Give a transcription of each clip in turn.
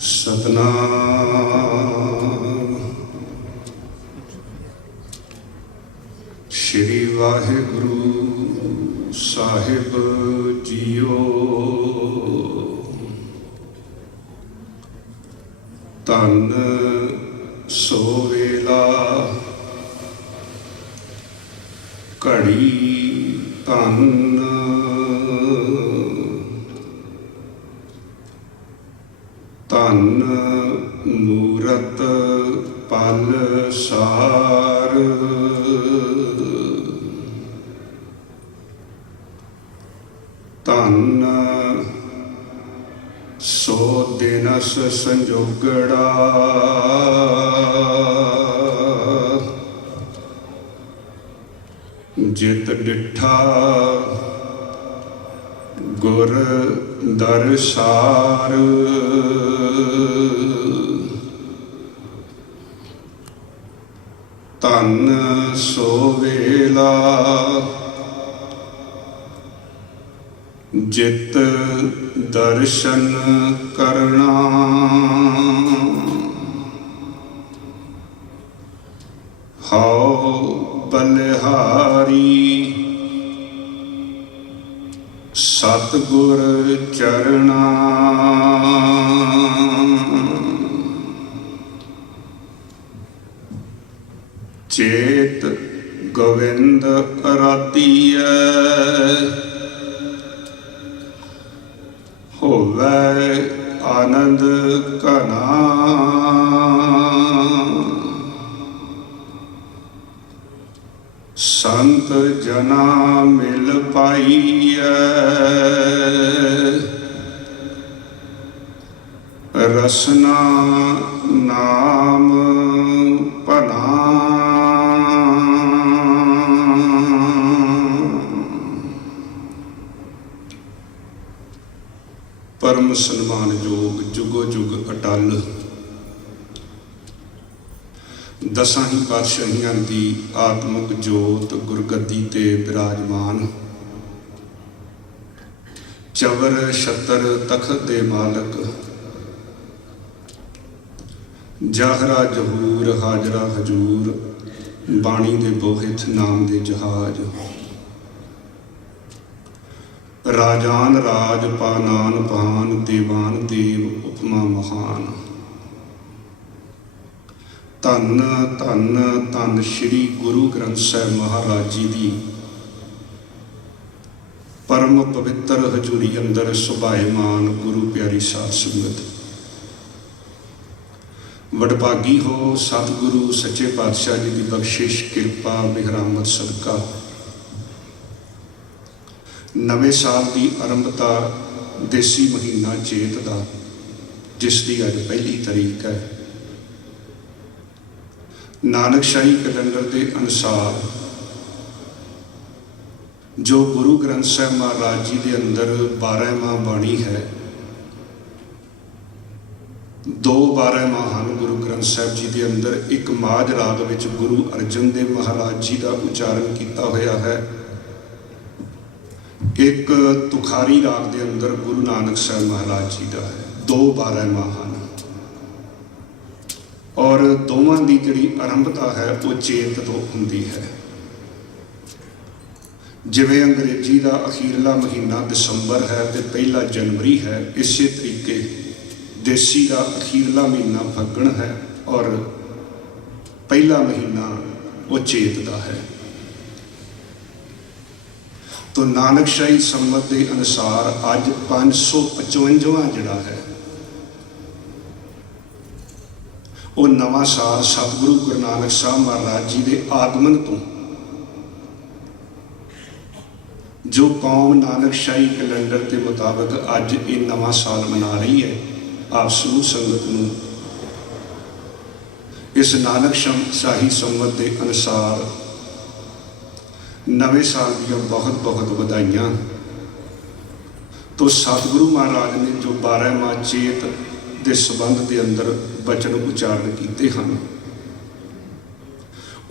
सतनाम श्री वाहिगुरु साहिब जीओ। धन सो वेला घड़ी धन धन मूरत पल सार। धन सो दिनस संजोगड़ा जित डिठा गुर दरसार। धन सो वेला जित दर्शन करना। हौ बलिहारी सतगुर चरना। चेत गोविंद अरातीय होवै आनंद घना। संत जना मिल पाइयै रसना नाम भना। परम सन्मान योग जुगो जुग अटल दसां ही पातशाहियां दी आत्मक जोत गुरगद्दी ते विराजमान। चवर छतर तखत दे मालक जाहरा जहूर हाजरा हजूर। बाणी दे बोहित नाम दे जहाज। राजान राज पानान पान देवान देव उपमा महान। धन धन धन श्री गुरु ग्रंथ साहिब महाराज जी दी परम पवित्र हजूरी अंदर सुभाएमान गुरु प्यारी साध संगत। वडभागी हो सतगुरु सच्चे पातशाह जी की बख्शिश कृपा मेहरामत सदका नवे साल की आरंभता देसी महीना चेत का जिसकी अज पहली तारीख है। नानकशाही कैलेंडर के अनुसार जो गुरु ग्रंथ साहिब महाराज जी के अंदर 12वां बाणी है। 2 12वां हैं गुरु ग्रंथ साहिब जी के अंदर। एक माझ राग विच गुरु अर्जन देव महाराज जी का उच्चारण किया होया है। एक तुखारी राग के अंदर गुरु नानक साहिब महाराज जी का है। 2 12वां हैं और दोवां की जिहड़ी आरंभता है वो चेत तो होंदी है। जिवें अंग्रेजी का अखीरला महीना दिसंबर है तो पहला जनवरी है, इसे तरीके देसी का अखीरला महीना फग्गण है और पहला महीना वो चेत का है। तो नानकशाही संमत के अनुसार अज 555वां जिहड़ा है वो नवा साल सतगुरु गुरु नानक साहब महाराज जी के आगमन तो जो कौम नानकशाही कैलेंडर के मुताबिक अज ये नवा साल मना रही है। आप समूह संगत नूं इस नानकशाही संमत के अनुसार नवे साल दियां बहुत बहुत बधाइयां। तो सतगुरु महाराज ने जो 12वां चेत के संबंध के अंदर बचन उच्चारण किए हैं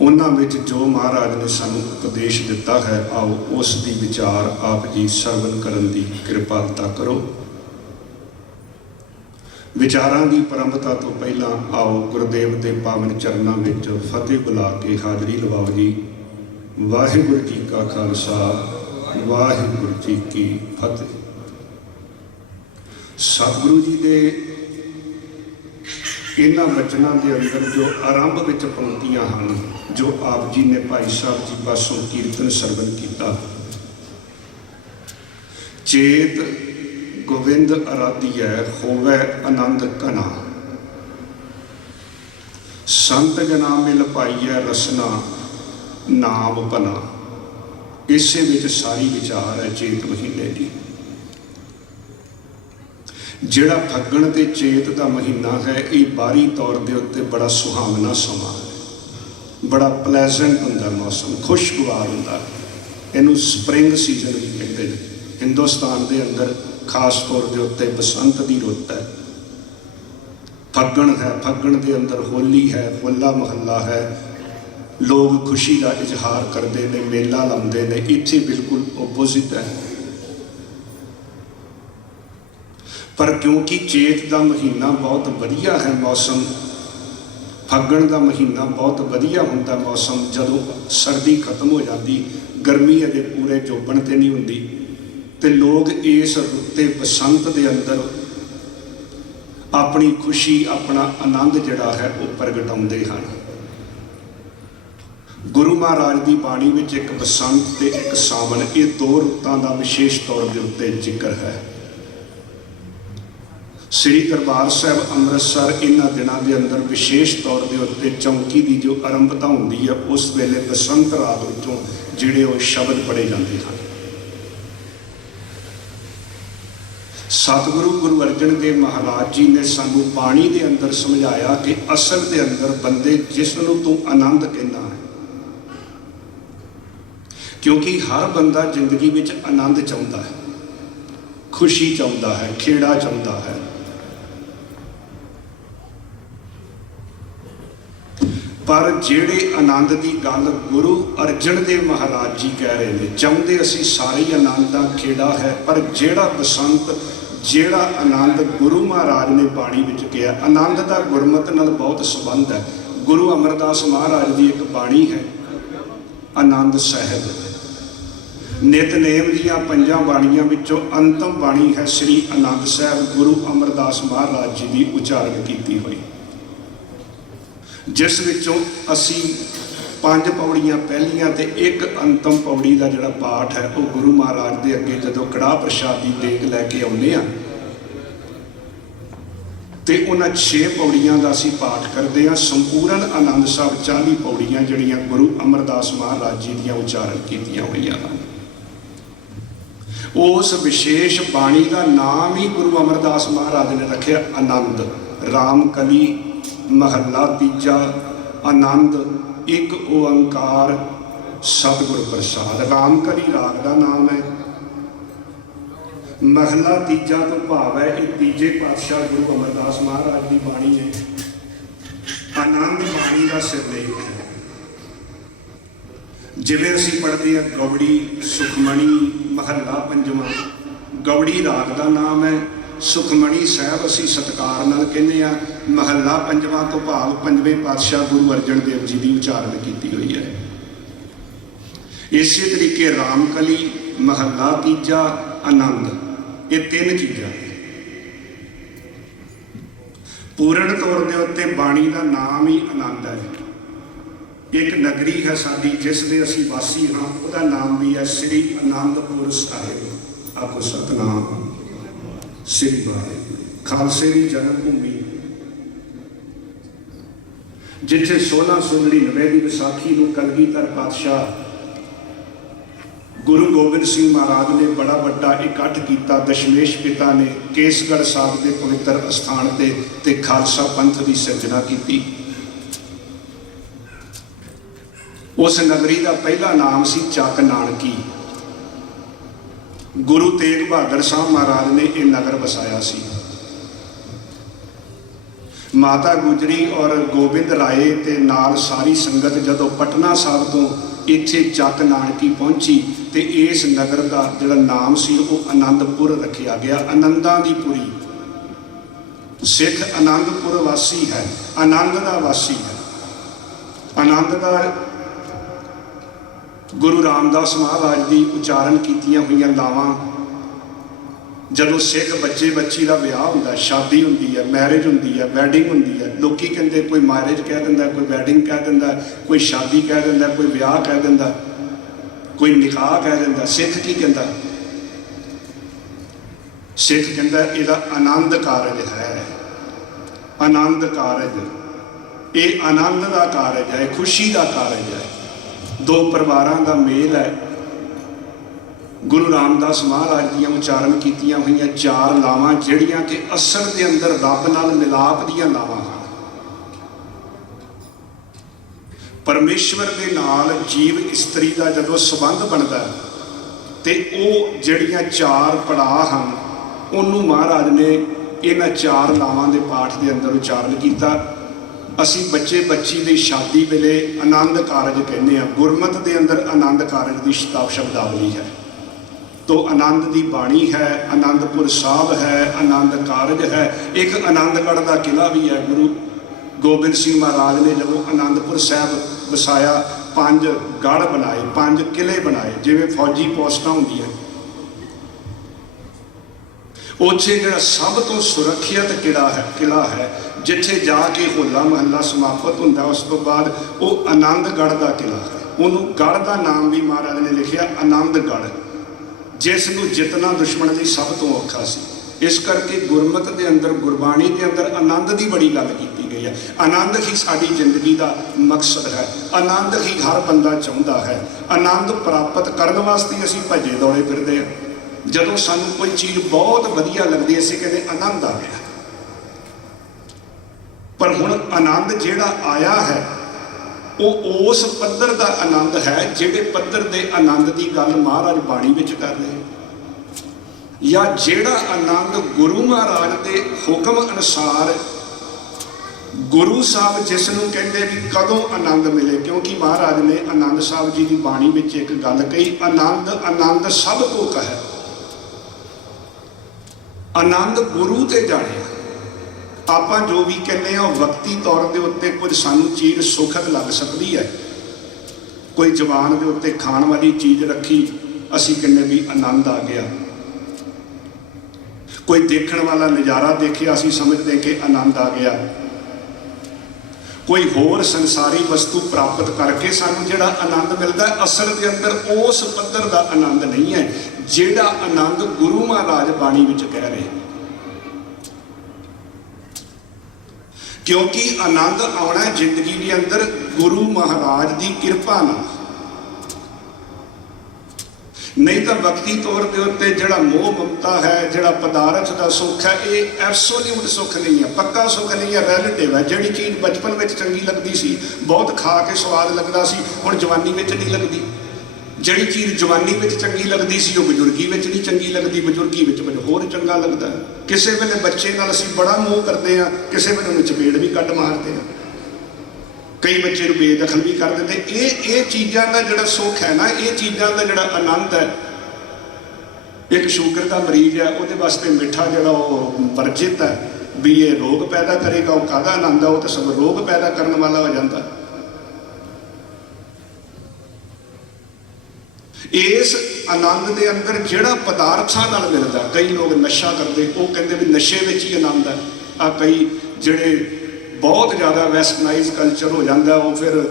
उन्हां विच जो महाराज ने सानू उपदेश दिता है आओ उस दी विचार आप जी सरवण करन दी कृपालता करो। ਵਿਚਾਰਾਂ ਦੀ ਪ੍ਰੰਭਤਾ ਤੋਂ ਪਹਿਲਾਂ ਆਓ ਗੁਰਦੇਵ ਦੇ ਪਾਵਨ ਚਰਨਾਂ ਵਿੱਚ ਫਤਿਹ ਬੁਲਾ ਕੇ ਹਾਜ਼ਰੀ ਲਵਾਓ ਜੀ। ਵਾਹਿਗੁਰੂ ਜੀ ਕਾ ਖਾਲਸਾ, ਵਾਹਿਗੁਰੂ ਜੀ ਕੀ ਫਤਿਹ। ਸਤਿਗੁਰੂ ਜੀ ਦੇ ਇਹਨਾਂ ਬਚਨਾਂ ਦੇ ਅੰਦਰ ਜੋ ਆਰੰਭ ਵਿੱਚ ਪੰਕਤੀਆਂ ਹਨ, ਜੋ ਆਪ ਜੀ ਨੇ ਭਾਈ ਸਾਹਿਬ ਜੀ ਪਾਸੋਂ ਕੀਰਤਨ ਸਰਵਣ ਕੀਤਾ, ਚੇਤ ਗੋਬਿੰਦ ਅਰਾਧੀਐ ਹੋਵੇ ਆਨੰਦ ਘਨਾ, ਸੰਤ ਜਨਾ ਮਿਲ ਪਾਈਐ ਰਸਨਾ ਨਾਮ ਭਨਾ। ਇਸੇ ਵਿੱਚ ਸਾਰੀ ਵਿਚਾਰ ਹੈ ਚੇਤ ਮਹੀਨੇ ਦੀ। ਜਿਹੜਾ ਫੱਗਣ ਤੇ ਚੇਤ ਦਾ ਮਹੀਨਾ ਹੈ, ਇਹ ਬਾਹਰੀ ਤੌਰ ਦੇ ਉੱਤੇ ਬੜਾ ਸੁਹਾਵਣਾ ਸਮਾਂ ਹੈ, ਬੜਾ ਪਲੈਜ਼ੈਂਟ ਹੁੰਦਾ ਮੌਸਮ, ਖੁਸ਼ਗਵਾਰ ਹੁੰਦਾ। ਇਹਨੂੰ ਸਪਰਿੰਗ ਸੀਜ਼ਨ ਵੀ ਕਹਿੰਦੇ ਨੇ। ਹਿੰਦੁਸਤਾਨ ਦੇ ਅੰਦਰ ਖਾਸ ਤੌਰ ਦੇ ਉੱਤੇ ਬਸੰਤ ਦੀ ਰੁੱਤ ਹੈ, ਫੱਗਣ ਹੈ, ਫੱਗਣ ਦੇ ਅੰਦਰ ਹੋਲੀ ਹੈ, ਹੋਲਾ ਮਹੱਲਾ ਹੈ, ਲੋਕ ਖੁਸ਼ੀ ਦਾ ਇਜ਼ਹਾਰ ਕਰਦੇ ਨੇ, ਮੇਲਾ ਲਾਉਂਦੇ ਨੇ। ਇੱਥੇ ਬਿਲਕੁਲ ਓਪੋਜ਼ਿਟ ਹੈ। ਪਰ ਕਿਉਂਕਿ ਚੇਤ ਦਾ ਮਹੀਨਾ ਬਹੁਤ ਵਧੀਆ ਹੈ ਮੌਸਮ, ਫੱਗਣ ਦਾ ਮਹੀਨਾ ਬਹੁਤ ਵਧੀਆ ਹੁੰਦਾ ਮੌਸਮ, ਜਦੋਂ ਸਰਦੀ ਖਤਮ ਹੋ ਜਾਂਦੀ, ਗਰਮੀ ਅਜੇ ਪੂਰੇ ਜੋਬਣ ਤੇ ਨਹੀਂ ਹੁੰਦੀ, ਤੇ ਲੋਕ ਇਸ ਰੁੱਤੇ ਬਸੰਤ ਦੇ ਅੰਦਰ ਆਪਣੀ ਖੁਸ਼ੀ, ਆਪਣਾ ਆਨੰਦ ਜਿਹੜਾ ਹੈ ਉਹ ਪ੍ਰਗਟਾਉਂਦੇ ਹਨ। ਗੁਰੂ ਮਹਾਰਾਜ ਦੀ ਬਾਣੀ ਵਿੱਚ ਇੱਕ ਬਸੰਤ ਤੇ ਇੱਕ ਸਾਵਣ, ਇਹ ਦੋ ਰੁੱਤਾਂ ਦਾ ਵਿਸ਼ੇਸ਼ ਤੌਰ ਦੇ ਉੱਤੇ ਜ਼ਿਕਰ ਹੈ। ਸ੍ਰੀ ਦਰਬਾਰ ਸਾਹਿਬ ਅੰਮ੍ਰਿਤਸਰ ਇਹਨਾਂ ਦਿਨਾਂ ਦੇ ਅੰਦਰ ਵਿਸ਼ੇਸ਼ ਤੌਰ ਦੇ ਉੱਤੇ ਚੌਂਕੀ ਦੀ ਜੋ ਆਰੰਭਤਾ ਹੁੰਦੀ ਹੈ, ਉਸ ਵੇਲੇ ਬਸੰਤ ਰਾਗ ਵਿੱਚੋਂ ਜਿਹੜੇ ਉਹ ਸ਼ਬਦ ਪੜ੍ਹੇ ਜਾਂਦੇ ਹਨ। ਸਤਿਗੁਰੂ ਗੁਰੂ ਅਰਜਨ ਦੇਵ ਮਹਾਰਾਜ ਜੀ ਨੇ ਸਾਨੂੰ ਬਾਣੀ ਦੇ ਅੰਦਰ ਸਮਝਾਇਆ ਕਿ ਅਸਲ ਦੇ ਅੰਦਰ ਬੰਦੇ ਜਿਸ ਨੂੰ ਤੂੰ ਆਨੰਦ ਕਹਿੰਦਾ ਹੈ, ਕਿਉਂਕਿ ਹਰ ਬੰਦਾ ਜ਼ਿੰਦਗੀ ਵਿੱਚ ਆਨੰਦ ਚਾਹੁੰਦਾ ਹੈ, ਖੁਸ਼ੀ ਚਾਹੁੰਦਾ ਹੈ, ਖੇੜਾ ਚਾਹੁੰਦਾ ਹੈ। ਪਰ ਜਿਹੜੇ ਆਨੰਦ ਦੀ ਗੱਲ ਗੁਰੂ ਅਰਜਨ ਦੇਵ ਮਹਾਰਾਜ ਜੀ ਕਹਿ ਰਹੇ ਨੇ, ਚਾਹੁੰਦੇ ਅਸੀਂ ਸਾਰੇ ਹੀ ਆਨੰਦ ਦਾ ਖੇੜਾ ਹੈ, ਪਰ ਜਿਹੜਾ ਬਸੰਤ, ਜਿਹੜਾ ਆਨੰਦ ਗੁਰੂ ਮਹਾਰਾਜ ਨੇ ਬਾਣੀ ਵਿੱਚ ਕਿਹਾ, ਆਨੰਦ ਦਾ ਗੁਰਮਤਿ ਨਾਲ ਬਹੁਤ ਸੰਬੰਧ ਹੈ। ਗੁਰੂ ਅਮਰਦਾਸ ਮਹਾਰਾਜ ਦੀ ਇੱਕ ਬਾਣੀ ਹੈ ਆਨੰਦ ਸਾਹਿਬ, ਨਿਤਨੇਮ ਦੀਆਂ 5 ਬਾਣੀਆਂ ਵਿੱਚੋਂ ਅੰਤਮ ਬਾਣੀ ਹੈ ਸ੍ਰੀ ਆਨੰਦ ਸਾਹਿਬ, ਗੁਰੂ ਅਮਰਦਾਸ ਮਹਾਰਾਜ ਜੀ ਦੀ ਉਚਾਰਨ ਕੀਤੀ ਹੋਈ, ਜਿਸ ਵਿੱਚੋਂ ਅਸੀਂ 5 ਪੌੜੀਆਂ ਪਹਿਲੀਆਂ ਤੇ ਇੱਕ ਅੰਤਮ ਪੌੜੀ ਦਾ ਜਿਹੜਾ ਪਾਠ ਹੈ, ਉਹ ਗੁਰੂ ਮਹਾਰਾਜ ਦੇ ਅੱਗੇ ਜਦੋਂ ਕੜਾਹ ਪ੍ਰਸ਼ਾਦ ਦੀ ਦੇਗ ਲੈ ਕੇ ਆਉਂਦੇ ਹਾਂ ਤੇ ਉਹਨਾਂ 6 ਪੌੜੀਆਂ ਦਾ ਅਸੀਂ ਪਾਠ ਕਰਦੇ ਹਾਂ। ਸੰਪੂਰਨ ਆਨੰਦ ਸਾਹਿਬ 40 ਪੌੜੀਆਂ ਜਿਹੜੀਆਂ ਗੁਰੂ ਅਮਰਦਾਸ ਮਹਾਰਾਜ ਜੀ ਦੀਆਂ ਉਚਾਰਨ ਕੀਤੀਆਂ ਹੋਈਆਂ ਹਨ। ਉਸ ਵਿਸ਼ੇਸ਼ ਬਾਣੀ ਦਾ ਨਾਮ ਹੀ ਗੁਰੂ ਅਮਰਦਾਸ ਮਹਾਰਾਜ ਨੇ ਰੱਖਿਆ ਆਨੰਦ। ਰਾਮ ਕਲੀ ਮਹੱਲਾ ਤੀਜਾ, ਆਨੰਦ ਇੱਕ ਓੰਕਾਰ ਸਤਿਗੁਰ ਪ੍ਰਸਾਦ। ਰਾਮ ਕਲੀ ਰਾਗ ਦਾ ਨਾਮ ਹੈ। ਮਹੱਲਾ ਤੀਜਾ ਤੋਂ ਭਾਵ ਹੈ ਇਹ ਤੀਜੇ ਪਾਤਸ਼ਾਹ ਗੁਰੂ ਅਮਰਦਾਸ ਮਹਾਰਾਜ ਦੀ ਬਾਣੀ ਹੈ। ਆਨੰਦ ਬਾਣੀ ਦਾ ਸਿਰਲੇਖ ਹੈ। ਜਿਵੇਂ ਅਸੀਂ ਪੜ੍ਹਦੇ ਹਾਂ ਗੌੜੀ, ਸੁਖਮਣੀ, ਮਹੱਲਾ ਪੰਜਵਾਂ, ਗੌੜੀ ਰਾਗ ਦਾ ਨਾਮ ਹੈ। ਸੁਖਮਣੀ ਸਾਹਿਬ ਅਸੀਂ ਸਤਿਕਾਰ ਨਾਲ ਕਹਿੰਦੇ ਹਾਂ। ਮਹੱਲਾ ਪੰਜਵਾਂ ਤੋਂ ਭਾਵ 5ਵੇਂ ਪਾਤਸ਼ਾਹ ਗੁਰੂ ਅਰਜਨ ਦੇਵ ਜੀ ਦੀ ਉਚਾਰਨ ਕੀਤੀ ਹੋਈ ਹੈ। ਇਸੇ ਤਰੀਕੇ ਰਾਮਕਲੀ, ਮਹੱਲਾ ਤੀਜਾ, ਆਨੰਦ, ਇਹ 3 ਚੀਜ਼ਾਂ। ਪੂਰਨ ਤੌਰ ਦੇ ਉੱਤੇ ਬਾਣੀ ਦਾ ਨਾਮ ਹੀ ਆਨੰਦ ਹੈ। ਇੱਕ ਨਗਰੀ ਹੈ ਸਾਡੀ ਜਿਸ ਦੇ ਅਸੀਂ ਵਾਸੀ ਹਾਂ, ਉਹਦਾ ਨਾਮ ਵੀ ਹੈ ਸ੍ਰੀ ਅਨੰਦਪੁਰ ਸਾਹਿਬ। ਆਖੋ ਸਤਨਾਮ ਸ੍ਰੀ ਵਾਹਿਗੁਰੂ। ਖਾਲਸੇ ਦੀ ਜਨਮ ਭੂਮੀ, ਜਿੱਥੇ 1699 ਦੀ ਵਿਸਾਖੀ ਨੂੰ ਕਲਗੀਧਰ ਪਾਤਸ਼ਾਹ ਗੁਰੂ ਗੋਬਿੰਦ ਸਿੰਘ ਮਹਾਰਾਜ ਨੇ ਬੜਾ ਵੱਡਾ ਇਕੱਠ ਕੀਤਾ। ਦਸ਼ਮੇਸ਼ ਪਿਤਾ ਨੇ ਕੇਸਗੜ੍ਹ ਸਾਹਿਬ ਦੇ ਪਵਿੱਤਰ ਅਸਥਾਨ ਤੇ ਖਾਲਸਾ ਪੰਥ ਦੀ ਸਿਰਜਣਾ ਕੀਤੀ। ਉਸ ਨਗਰੀ ਦਾ ਪਹਿਲਾ ਨਾਮ ਸੀ ਚੱਕ ਨਾਨਕੀ। ਗੁਰੂ ਤੇਗ ਬਹਾਦਰ ਸਾਹਿਬ ਮਹਾਰਾਜ ਨੇ ਇਹ ਨਗਰ ਵਸਾਇਆ ਸੀ। ਮਾਤਾ ਗੁਜਰੀ ਔਰ ਗੋਬਿੰਦ ਰਾਏ ਤੇ ਨਾਲ ਸਾਰੀ ਸੰਗਤ ਜਦੋਂ ਪਟਨਾ ਸਾਹਿਬ ਤੋਂ ਇੱਥੇ ਚੱਕ ਨਾਨਕੀ ਪਹੁੰਚੀ ਤੇ ਇਸ ਨਗਰ ਦਾ ਜਿਹੜਾ ਨਾਮ ਸੀ ਉਹ ਆਨੰਦਪੁਰ ਰੱਖਿਆ ਗਿਆ। ਆਨੰਦਾਂ ਦੀ ਪੁਰੀ। ਸਿੱਖ ਆਨੰਦਪੁਰ ਵਾਸੀ ਹੈ, ਆਨੰਦ ਦਾ ਵਾਸੀ ਹੈ। ਆਨੰਦ ਦਾ ਗੁਰੂ ਰਾਮਦਾਸ ਮਹਾਰਾਜ ਦੀ ਉਚਾਰਨ ਕੀਤੀਆਂ ਹੋਈਆਂ ਲਾਵਾਂ, ਜਦੋਂ ਸਿੱਖ ਬੱਚੇ ਬੱਚੀ ਦਾ ਵਿਆਹ ਹੁੰਦਾ, ਸ਼ਾਦੀ ਹੁੰਦੀ ਹੈ, ਮੈਰਿਜ ਹੁੰਦੀ ਹੈ, ਵੈਡਿੰਗ ਹੁੰਦੀ ਹੈ, ਲੋਕੀ ਕਹਿੰਦੇ ਕੋਈ ਮੈਰਿਜ ਕਹਿ ਦਿੰਦਾ, ਕੋਈ ਵੈਡਿੰਗ ਕਹਿ ਦਿੰਦਾ, ਕੋਈ ਸ਼ਾਦੀ ਕਹਿ ਦਿੰਦਾ, ਕੋਈ ਵਿਆਹ ਕਹਿ ਦਿੰਦਾ, ਕੋਈ ਨਿਕਾਹ ਕਹਿ ਦਿੰਦਾ। ਸਿੱਖ ਕੀ ਕਹਿੰਦਾ? ਸਿੱਖ ਕਹਿੰਦਾ ਇਹਦਾ ਆਨੰਦ ਕਾਰਜ ਹੈ। ਆਨੰਦ ਕਾਰਜ, ਇਹ ਆਨੰਦ ਦਾ ਕਾਰਜ ਹੈ, ਖੁਸ਼ੀ ਦਾ ਕਾਰਜ ਹੈ, ਦੋ ਪਰਿਵਾਰਾਂ ਦਾ ਮੇਲ ਹੈ। ਗੁਰੂ ਰਾਮਦਾਸ ਮਹਾਰਾਜ ਦੀਆਂ ਉਚਾਰਨ ਕੀਤੀਆਂ ਹੋਈਆਂ 4 ਲਾਵਾਂ, ਜਿਹੜੀਆਂ ਕਿ ਅਸਲ ਦੇ ਅੰਦਰ ਰੱਬ ਨਾਲ ਮਿਲਾਪ ਦੀਆਂ ਲਾਵਾਂ ਹਨ। ਪਰਮੇਸ਼ਵਰ ਦੇ ਨਾਲ ਜੀਵ ਇਸਤਰੀ ਦਾ ਜਦੋਂ ਸੰਬੰਧ ਬਣਦਾ ਤੇ ਉਹ ਜਿਹੜੀਆਂ 4 ਪੜਾਅ ਹਨ, ਉਹਨੂੰ ਮਹਾਰਾਜ ਨੇ ਇਹਨਾਂ 4 ਲਾਵਾਂ ਦੇ ਪਾਠ ਦੇ ਅੰਦਰ ਉਚਾਰਨ ਕੀਤਾ। ਅਸੀਂ ਬੱਚੇ ਬੱਚੀ ਦੀ ਸ਼ਾਦੀ ਵੇਲੇ ਆਨੰਦ ਕਾਰਜ ਕਹਿੰਦੇ ਹਾਂ। ਗੁਰਮਤ ਦੇ ਅੰਦਰ ਆਨੰਦ ਕਾਰਜ ਦੀ ਸ਼ਬਦਾਵਲੀ ਹੈ। ਤੋ ਆਨੰਦ ਦੀ ਬਾਣੀ ਹੈ, ਆਨੰਦਪੁਰ ਸਾਹਿਬ ਹੈ, ਆਨੰਦ ਕਾਰਜ ਹੈ। ਇੱਕ ਆਨੰਦਗੜ੍ਹ ਦਾ ਕਿਲ੍ਹਾ ਵੀ ਹੈ। ਗੁਰੂ ਗੋਬਿੰਦ ਸਿੰਘ ਮਹਾਰਾਜ ਨੇ ਜਦੋਂ ਆਨੰਦਪੁਰ ਸਾਹਿਬ ਵਸਾਇਆ, 5 ਗੜ੍ਹ ਬਣਾਏ, 5 ਕਿਲ੍ਹੇ ਬਣਾਏ, ਜਿਵੇਂ ਫੌਜੀ ਪੋਸਟਾਂ ਹੁੰਦੀਆਂ। ਉੱਥੇ ਜਿਹੜਾ ਸਭ ਤੋਂ ਸੁਰੱਖਿਅਤ ਕਿਲ੍ਹਾ ਹੈ, ਜਿੱਥੇ ਜਾ ਕੇ ਹੋਲਾ ਮਹੱਲਾ ਸਮਾਪਤ ਹੁੰਦਾ, ਉਸ ਤੋਂ ਬਾਅਦ ਉਹ ਆਨੰਦਗੜ੍ਹ ਦਾ ਕਿਲ੍ਹਾ ਹੈ। ਉਹਨੂੰ ਗੜ੍ਹ ਦਾ ਨਾਮ ਵੀ ਮਹਾਰਾਜ ਨੇ ਲਿਖਿਆ ਆਨੰਦਗੜ੍ਹ, ਜਿਸ ਨੂੰ ਜਿੱਤਣਾ ਦੁਸ਼ਮਣ ਲਈ ਸਭ ਤੋਂ ਔਖਾ ਸੀ। ਇਸ ਕਰਕੇ ਗੁਰਮਤਿ ਦੇ ਅੰਦਰ, ਗੁਰਬਾਣੀ ਦੇ ਅੰਦਰ ਆਨੰਦ ਦੀ ਬੜੀ ਗੱਲ ਕੀਤੀ ਗਈ ਹੈ। ਆਨੰਦ ਹੀ ਸਾਡੀ ਜ਼ਿੰਦਗੀ ਦਾ ਮਕਸਦ ਹੈ, ਆਨੰਦ ਹੀ ਹਰ ਬੰਦਾ ਚਾਹੁੰਦਾ ਹੈ। ਆਨੰਦ ਪ੍ਰਾਪਤ ਕਰਨ ਵਾਸਤੇ ਅਸੀਂ ਭੱਜੇ ਦੌੜੇ ਫਿਰਦੇ ਹਾਂ। ਜਦੋਂ ਸਾਨੂੰ ਕੋਈ ਚੀਜ਼ ਬਹੁਤ ਵਧੀਆ ਲੱਗਦੀ, ਅਸੀਂ ਕਹਿੰਦੇ ਆਨੰਦ ਆ ਗਿਆ। ਪਰ ਹੁਣ ਆਨੰਦ ਜਿਹੜਾ ਆਇਆ ਹੈ, ਉਹ ਉਸ ਪੱਧਰ ਦਾ ਆਨੰਦ ਹੈ ਜਿਹੜੇ ਪੱਧਰ ਦੇ ਆਨੰਦ ਦੀ ਗੱਲ ਮਹਾਰਾਜ ਬਾਣੀ ਵਿੱਚ ਕਰ ਰਹੇ, ਜਾਂ ਜਿਹੜਾ ਆਨੰਦ ਗੁਰੂ ਮਹਾਰਾਜ ਦੇ ਹੁਕਮ ਅਨੁਸਾਰ ਗੁਰੂ ਸਾਹਿਬ ਜਿਸ ਨੂੰ ਕਹਿੰਦੇ ਵੀ ਕਦੋਂ ਆਨੰਦ ਮਿਲੇ। ਕਿਉਂਕਿ ਮਹਾਰਾਜ ਨੇ ਆਨੰਦ ਸਾਹਿਬ ਜੀ ਦੀ ਬਾਣੀ ਵਿੱਚ ਇੱਕ ਗੱਲ ਕਹੀ, ਆਨੰਦ ਆਨੰਦ ਸਭ ਕੋ ਕਹੈ। ਆਨੰਦ ਗੁਰੂ ਤੇ ਜਾਣਿਆ। ਆਪਾਂ ਜੋ ਵੀ ਕਹਿੰਦੇ ਹਾਂ, ਉਹ ਵਕਤੀ ਤੌਰ ਦੇ ਉੱਤੇ ਕੁਝ ਸਾਨੂੰ ਚੀਜ਼ ਸੁਖਦ ਲੱਗ ਸਕਦੀ ਹੈ। ਕੋਈ ਜ਼ੁਬਾਨ ਦੇ ਉੱਤੇ ਖਾਣ ਵਾਲੀ ਚੀਜ਼ ਰੱਖੀ, ਅਸੀਂ ਕਹਿੰਦੇ ਵੀ ਆਨੰਦ ਆ ਗਿਆ। ਕੋਈ ਦੇਖਣ ਵਾਲਾ ਨਜ਼ਾਰਾ ਦੇਖਿਆ, ਅਸੀਂ ਸਮਝਦੇ ਕਿ ਆਨੰਦ ਆ ਗਿਆ। ਕੋਈ ਹੋਰ ਸੰਸਾਰੀ ਵਸਤੂ ਪ੍ਰਾਪਤ ਕਰਕੇ ਸਾਨੂੰ ਜਿਹੜਾ ਆਨੰਦ ਮਿਲਦਾ, ਅਸਲ ਦੇ ਅੰਦਰ ਉਸ ਪੱਧਰ ਦਾ ਆਨੰਦ ਨਹੀਂ ਹੈ ਜਿਹੜਾ ਆਨੰਦ ਗੁਰੂ ਮਹਾਰਾਜ ਬਾਣੀ ਵਿੱਚ ਕਹਿ ਰਹੇ। ਕਿਉਂਕਿ ਆਨੰਦ ਆਉਣਾ ਜ਼ਿੰਦਗੀ ਦੇ ਅੰਦਰ ਗੁਰੂ ਮਹਾਰਾਜ ਦੀ ਕਿਰਪਾ ਨਾਲ, ਨਹੀਂ ਤਾਂ ਵਕਤੀ ਤੌਰ ਦੇ ਉੱਤੇ ਜਿਹੜਾ ਮੋਹ ਮਮਤਾ ਹੈ, ਜਿਹੜਾ ਪਦਾਰਥ ਦਾ ਸੁੱਖ ਹੈ, ਇਹ ਐਬਸੋਲਿਊਟ ਸੁੱਖ ਨਹੀਂ ਹੈ, ਪੱਕਾ ਸੁੱਖ ਨਹੀਂ ਹੈ, ਰਿਲੇਟਿਵ ਹੈ। ਜਿਹੜੀ ਚੀਜ਼ ਬਚਪਨ ਵਿੱਚ ਚੰਗੀ ਲੱਗਦੀ ਸੀ, ਬਹੁਤ ਖਾ ਕੇ ਸਵਾਦ ਲੱਗਦਾ ਸੀ, ਹੁਣ ਜਵਾਨੀ ਵਿੱਚ ਨਹੀਂ ਲੱਗਦੀ। ਜਿਹੜੀ ਚੀਜ਼ ਜਵਾਨੀ ਵਿੱਚ ਚੰਗੀ ਲੱਗਦੀ ਸੀ, ਉਹ ਬਜ਼ੁਰਗੀ ਵਿੱਚ ਨਹੀਂ ਚੰਗੀ ਲੱਗਦੀ, ਬਜ਼ੁਰਗੀ ਵਿੱਚ ਮੈਨੂੰ ਹੋਰ ਚੰਗਾ ਲੱਗਦਾ। ਕਿਸੇ ਵੇਲੇ ਬੱਚੇ ਨਾਲ ਅਸੀਂ ਬੜਾ ਮੋਹ ਕਰਦੇ ਹਾਂ, ਕਿਸੇ ਵੇਲੇ ਉਹਨੂੰ ਚਪੇੜ ਵੀ ਕੱਢ ਮਾਰਦੇ ਹਾਂ, ਕਈ ਬੱਚੇ ਨੂੰ ਬੇਦਖਲ ਵੀ ਕਰ ਦਿੰਦੇ। ਇਹ ਚੀਜ਼ਾਂ ਦਾ ਜਿਹੜਾ ਸੁੱਖ ਹੈ ਨਾ, ਇਹ ਚੀਜ਼ਾਂ ਦਾ ਜਿਹੜਾ ਆਨੰਦ ਹੈ। ਇੱਕ ਸ਼ੂਗਰ ਦਾ ਮਰੀਜ਼ ਹੈ, ਉਹਦੇ ਵਾਸਤੇ ਮਿੱਠਾ ਜਿਹੜਾ ਉਹ ਵਰਜਿਤ ਹੈ, ਵੀ ਇਹ ਰੋਗ ਪੈਦਾ ਕਰੇਗਾ। ਉਹ ਕਾਹਦਾ ਆਨੰਦ ਹੈ? ਉਹ ਤਾਂ ਸਭ ਰੋਗ ਪੈਦਾ ਕਰਨ ਵਾਲਾ ਹੋ ਜਾਂਦਾ। ਇਸ ਆਨੰਦ ਦੇ ਅੰਦਰ ਜਿਹੜਾ ਪਦਾਰਥਾਂ ਨਾਲ ਮਿਲਦਾ, ਕਈ ਲੋਕ ਨਸ਼ਾ ਕਰਦੇ, ਉਹ ਕਹਿੰਦੇ ਵੀ ਨਸ਼ੇ ਵਿੱਚ ਹੀ ਆਨੰਦ ਹੈ। ਆ ਕਈ ਜਿਹੜੇ ਬਹੁਤ ਜ਼ਿਆਦਾ ਵੈਸਟਰਨਾਈਜ਼ ਕਲਚਰ ਹੋ ਜਾਂਦਾ, ਉਹ ਫਿਰ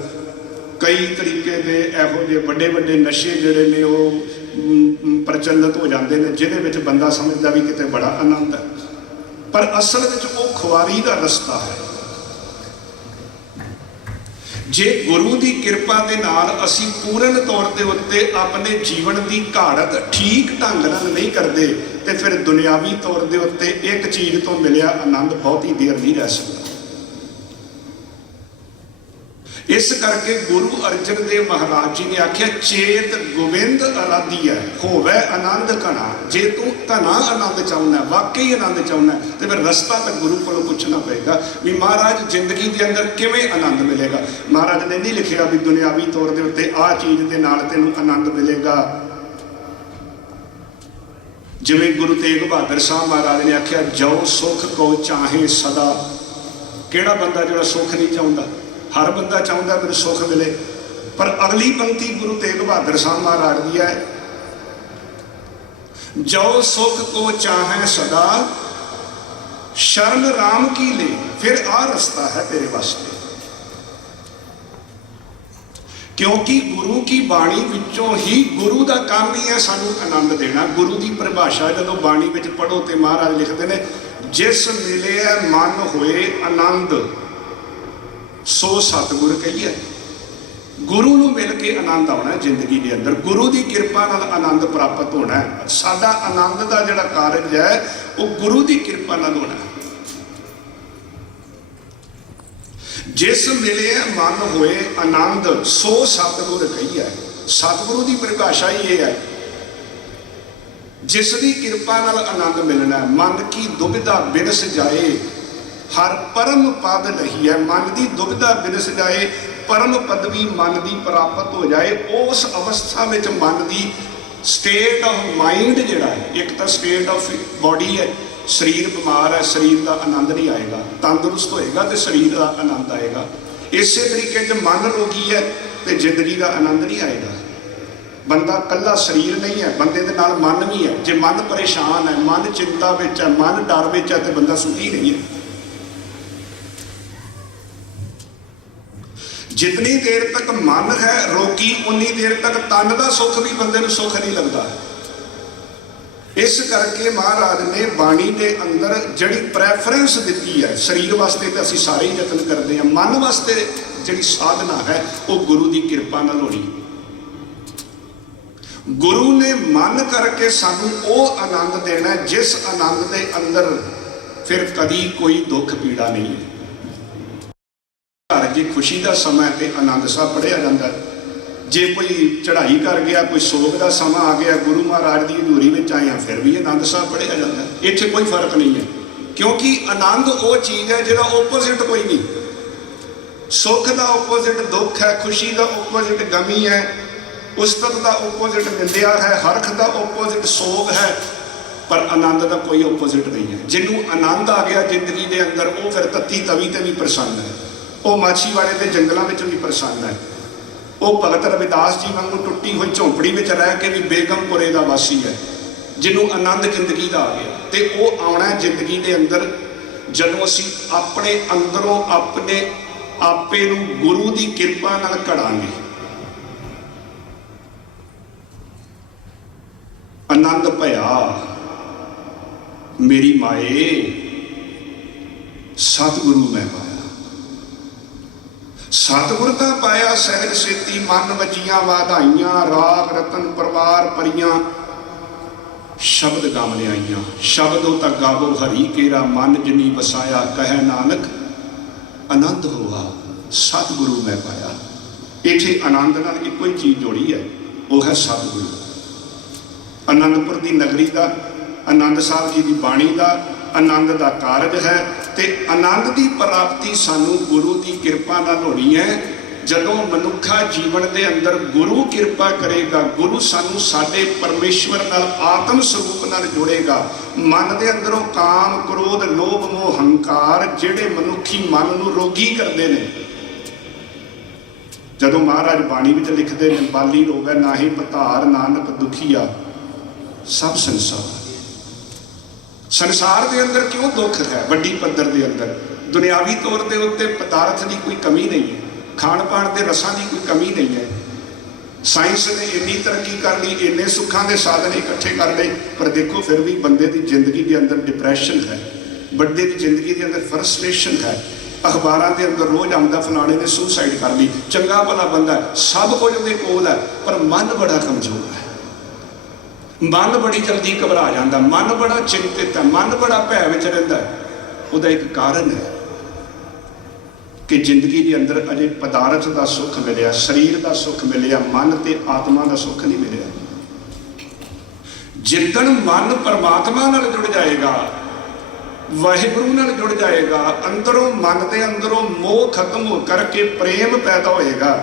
ਕਈ ਤਰੀਕੇ ਦੇ ਇਹੋ ਜਿਹੇ ਵੱਡੇ ਵੱਡੇ ਨਸ਼ੇ ਜਿਹੜੇ ਨੇ ਉਹ ਪ੍ਰਚਲਿਤ ਹੋ ਜਾਂਦੇ ਨੇ, ਜਿਹਦੇ ਵਿੱਚ ਬੰਦਾ ਸਮਝਦਾ ਵੀ ਕਿਤੇ ਬੜਾ ਆਨੰਦ ਹੈ, ਪਰ ਅਸਲ ਵਿੱਚ ਉਹ ਖੁਆਰੀ ਦਾ ਰਸਤਾ ਹੈ। ਜੇ ਗੁਰੂ ਦੀ ਕਿਰਪਾ ਦੇ ਨਾਲ ਅਸੀਂ ਪੂਰਨ ਤੌਰ ਦੇ ਉੱਤੇ ਆਪਣੇ ਜੀਵਨ ਦੀ ਘਾੜਤ ਠੀਕ ਢੰਗ ਨਾਲ ਨਹੀਂ ਕਰਦੇ, ਤੇ ਫਿਰ ਦੁਨਿਆਵੀ ਤੌਰ ਦੇ ਉੱਤੇ ਇੱਕ ਚੀਜ਼ ਤੋਂ ਮਿਲਿਆ ਆਨੰਦ ਬਹੁਤੀ ਦੇਰ ਨਹੀਂ ਰਹਿ ਸਕਦਾ। ਇਸ ਕਰਕੇ ਗੁਰੂ ਅਰਜਨ ਦੇਵ ਮਹਾਰਾਜ ਜੀ ਨੇ ਆਖਿਆ, ਚੇਤ ਗੋਬਿੰਦ ਅਰਾਧੀਐ ਹੋਵੇ ਆਨੰਦ ਘਣਾ। ਜੇ ਤੂੰ ਘਣਾ ਆਨੰਦ ਚਾਹੁੰਦਾ, ਵਾਕਈ ਆਨੰਦ ਚਾਹੁੰਦਾ, ਤੇ ਫਿਰ ਰਸਤਾ ਤਾਂ ਗੁਰੂ ਕੋਲੋਂ ਪੁੱਛਣਾ ਪਏਗਾ ਵੀ ਮਹਾਰਾਜ ਜ਼ਿੰਦਗੀ ਦੇ ਅੰਦਰ ਕਿਵੇਂ ਆਨੰਦ ਮਿਲੇਗਾ। ਮਹਾਰਾਜ ਨੇ ਨਹੀਂ ਲਿਖਿਆ ਵੀ ਦੁਨਿਆਵੀ ਤੌਰ ਦੇ ਉੱਤੇ ਆਹ ਚੀਜ਼ ਦੇ ਨਾਲ ਤੈਨੂੰ ਆਨੰਦ ਮਿਲੇਗਾ, जिवें गुरु तेग बहादुर साहब महाराज ने आख्या, जो सुख को चाहे सदा। किहड़ा बंदा जिहड़ा सुख नहीं चाहुंदा? हर बंदा चाहुंदा मैनूं सुख मिले। पर अगली पंक्ति गुरु तेग बहादुर साहब महाराज की है, जो सुख को चाहे सदा, शरण राम की ले, फिर आ रास्ता है तेरे वास्ते। क्योंकि गुरु की बाणी विचों ही, गुरु का काम ही है सानू आनंद देना। गुरु की परिभाषा जो बाणी विच पढ़ो तो महाराज लिखते हैं, जिस मिले मन होए आनंद सो सतगुर कहिए। गुरु नूं मिल के आनंद आना जिंदगी के अंदर, गुरु की कृपा नाल आनंद प्राप्त होना है। साडा आनंद का जिहड़ा कारज है वो गुरु की कृपा नाल होना है। जिस मिले मन होए आनंद सो सतगुर कही है। सतगुरु की परिभाषा ही ये है, जिसकी कृपा नाल आनंद मिलना है। मन की दुविधा बिनस जाए, हर परम पद नहीं है। मन की दुविधा बिनस जाए, परम पदवी मन की प्राप्त हो जाए। उस अवस्था में मन की स्टेट ऑफ माइंड जिहड़ा है, एक तो स्टेट ऑफ बॉडी है, शरीर बीमार है, शरीर का आनंद नहीं आएगा। तंदुरुस्त होएगा तो शरीर का आनंद आएगा। इस तरीके से मन रोगी है तो जिंदगी का आनंद नहीं आएगा। बंदा कल्ला शरीर नहीं है, बंदे दे नाल मन भी है। जे मन परेशान है, मन चिंता विच है, मन डर विच है, तो बंदा सुखी नहीं है। जितनी देर तक मन है रोगी, उन्नी देर तक तन का सुख भी बंदे नूं सुख नहीं लगता। इस करके महाराज ने बाणी के अंदर जिहड़ी प्रैफरेंस दी है, शरीर वास्ते तो असीं सारे ही यतन करते हैं, मन वास्ते जिहड़ी साधना है वो गुरु की कृपा नाल होनी। गुरु ने मन करके सानू वो आनंद देना है जिस आनंद के अंदर फिर कभी कोई दुख पीड़ा नहीं है। घर जे खुशी का समय तो आनंद साहब पढ़िया जाता है। जे कोई चढ़ाई कर गया, कोई सोग का समा आ गया, गुरु महाराज की हजूरी में आए हैं, फिर भी आनंद साहब पढ़िया जाता है। इत्थे कोई फर्क नहीं है, क्योंकि आनंद वो चीज़ है जिहदा ओपोजिट कोई नहीं। सुख का ओपोजिट दुख है, खुशी का ओपोजिट गमी है, उस्तत का ओपोजिट निंदिया है, हरख का ओपोजिट सोग है, पर आनंद का कोई ओपोजिट नहीं है। जिन्हों आनंद आ गया जिंदगी के अंदर, वो फिर तत्ती तवी ते भी प्रसन्न है, वो माछीवाड़े के जंगलों में भी प्रसन्न है, वो भगत रविदास जी वांगू टुट्टी हुई झोंपड़ी में रह के भी बेगमपुरे का वासी है। जिन्हों आनंद जिंदगी का आ गया, तो वो आना है जिंदगी के अंदर जदों असीं अपने अंदरों अपने आपे नूं गुरु की कृपा नाल घड़ांगे। आनंद भया मेरी माए, सतगुरु मैं पाया। सतगुर का पाया सहज सेती, मन वजियां वाधाइयां, राग रतन परवार परियां, शब्द गम लियाइयां। शब्दों तक गावो हरी केरा, मन जिनी वसाया, कह नानक आनंद हुआ सतगुरु मैं पाया। इत्थे आनंद नाल इक्को ही चीज़ जोड़ी है, वो है सतगुरु। आनंदपुर की नगरी का, आनंद साहब जी की बाणी का आनंद का कारज है। तो आनंद की प्राप्ति सानू गुरु की कृपा नाल होनी है। जदों मनुखा जीवन के अंदर गुरु कृपा करेगा, गुरु सानू साडे परमेश्वर नाल आत्म स्वरूप नाल जोड़ेगा। मन के अंदरों काम क्रोध लोभ मोह हंकार जिहड़े मनुखी मन नू रोगी करते हैं, जदों महाराज बाणी विच लिखते हैं, बाली रोवै नाहीं पधार नानक दुखिया सब संसार। संसार के अंदर क्यों दुख है? वड्डी पद्धर के अंदर दुनियावी तौर के उत्ते पदार्थ की कोई कमी नहीं है, खाण पाण के रसां की कोई कमी नहीं है। साइंस ने इन्नी तरक्की कर ली, इन्ने सुखों के साधन इकट्ठे कर ले, पर देखो फिर भी बंदे की जिंदगी के अंदर डिप्रैशन है, बंदे की जिंदगी के अंदर फ्रस्ट्रेशन है। अखबारों के अंदर रोज आमदा फलाने ने सुसाइड कर ली, चंगा भला बंदा है, सब कुछ उसके कोल है, पर मन बड़ा कमजोर है। मन बड़ी जल्दी घबरा जाता, मन बड़ा चिंतित है, मन बड़ा भय में रहता है। उसका एक कारण है कि जिंदगी के अंदर अजे पदार्थ का सुख मिले, शरीर का सुख मिले, मन ते आत्मा का सुख नहीं मिले। जिदन मन परमात्मा नाल जुड़ जाएगा, वाहिगुरु नाल जुड़ जाएगा, अंदरों मन के अंदरों मोह खत्म हो करके प्रेम पैदा होएगा।